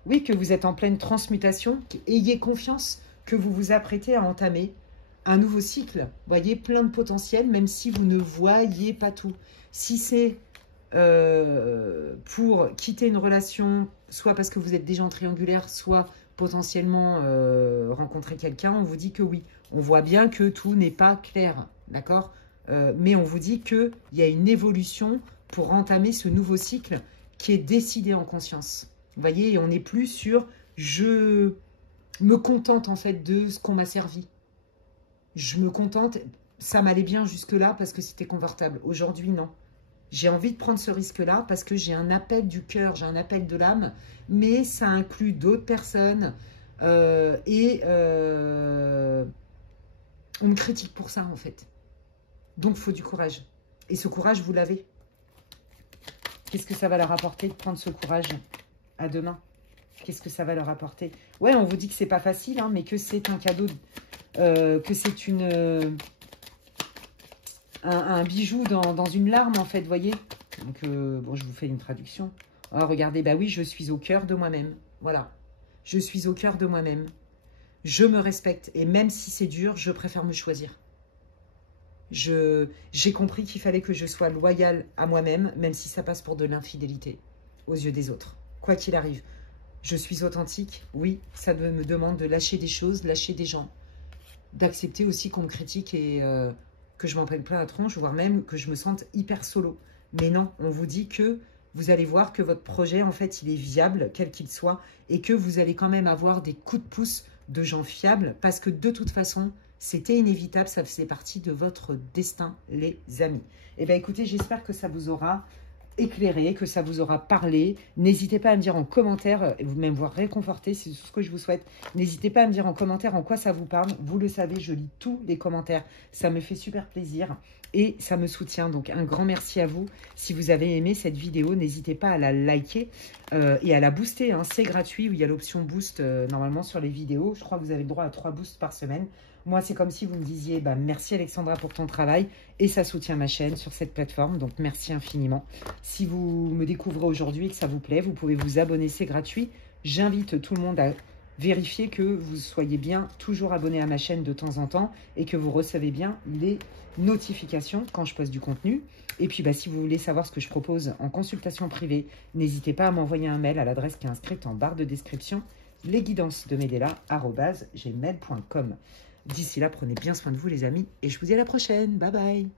Oui, que vous êtes en pleine transmutation, ayez confiance que vous vous apprêtez à entamer un nouveau cycle. Voyez, plein de potentiel, même si vous ne voyez pas tout. Si c'est pour quitter une relation, soit parce que vous êtes déjà en triangulaire, soit potentiellement rencontrer quelqu'un, on vous dit que oui. On voit bien que tout n'est pas clair, d'accord? Mais on vous dit qu'il y a une évolution pour entamer ce nouveau cycle qui est décidé en conscience. Vous voyez, et on n'est plus sur « je me contente en fait de ce qu'on m'a servi ». Je me contente, ça m'allait bien jusque-là parce que c'était confortable. Aujourd'hui, non. J'ai envie de prendre ce risque-là parce que j'ai un appel du cœur, j'ai un appel de l'âme, mais ça inclut d'autres personnes on me critique pour ça, en fait. Donc, il faut du courage. Et ce courage, vous l'avez. Qu'est-ce que ça va leur apporter de prendre ce courage à demain? Qu'est-ce que ça va leur apporter? Ouais, on vous dit que c'est pas facile, hein, mais que c'est un cadeau, que c'est un bijou dans une larme, en fait, voyez. Donc, bon, je vous fais une traduction. Alors, regardez, bah oui, je suis au cœur de moi-même. Voilà. Je suis au cœur de moi-même. Je me respecte. Et même si c'est dur, je préfère me choisir. J'ai compris qu'il fallait que je sois loyale à moi-même, même si ça passe pour de l'infidélité aux yeux des autres. Quoi qu'il arrive, je suis authentique. Oui, ça me demande de lâcher des choses, lâcher des gens. D'accepter aussi qu'on me critique et que je m'en prenne plein la tronche, voire même que je me sente hyper solo. Mais non, on vous dit que vous allez voir que votre projet, en fait, il est viable, quel qu'il soit, et que vous allez quand même avoir des coups de pouce de gens fiables, parce que de toute façon, c'était inévitable, ça faisait partie de votre destin, les amis. Eh bien, écoutez, j'espère que ça vous aura éclairé, que ça vous aura parlé. N'hésitez pas à me dire en commentaire, et vous même voir réconforté, c'est tout ce que je vous souhaite. N'hésitez pas à me dire en commentaire en quoi ça vous parle. Vous le savez, je lis tous les commentaires. Ça me fait super plaisir et ça me soutient. Donc, un grand merci à vous. Si vous avez aimé cette vidéo, n'hésitez pas à la liker et à la booster. Hein. C'est gratuit, où il y a l'option boost normalement sur les vidéos. Je crois que vous avez le droit à 3 boosts par semaine. Moi, c'est comme si vous me disiez bah, merci Alexandra pour ton travail et ça soutient ma chaîne sur cette plateforme. Donc, merci infiniment. Si vous me découvrez aujourd'hui et que ça vous plaît, vous pouvez vous abonner, c'est gratuit. J'invite tout le monde à vérifier que vous soyez bien toujours abonné à ma chaîne de temps en temps et que vous recevez bien les notifications quand je poste du contenu. Et puis, bah, si vous voulez savoir ce que je propose en consultation privée, n'hésitez pas à m'envoyer un mail à l'adresse qui est inscrite en barre de description, lesguidancesdemedela@gmail.com. D'ici là, prenez bien soin de vous les amis et je vous dis à la prochaine. Bye bye.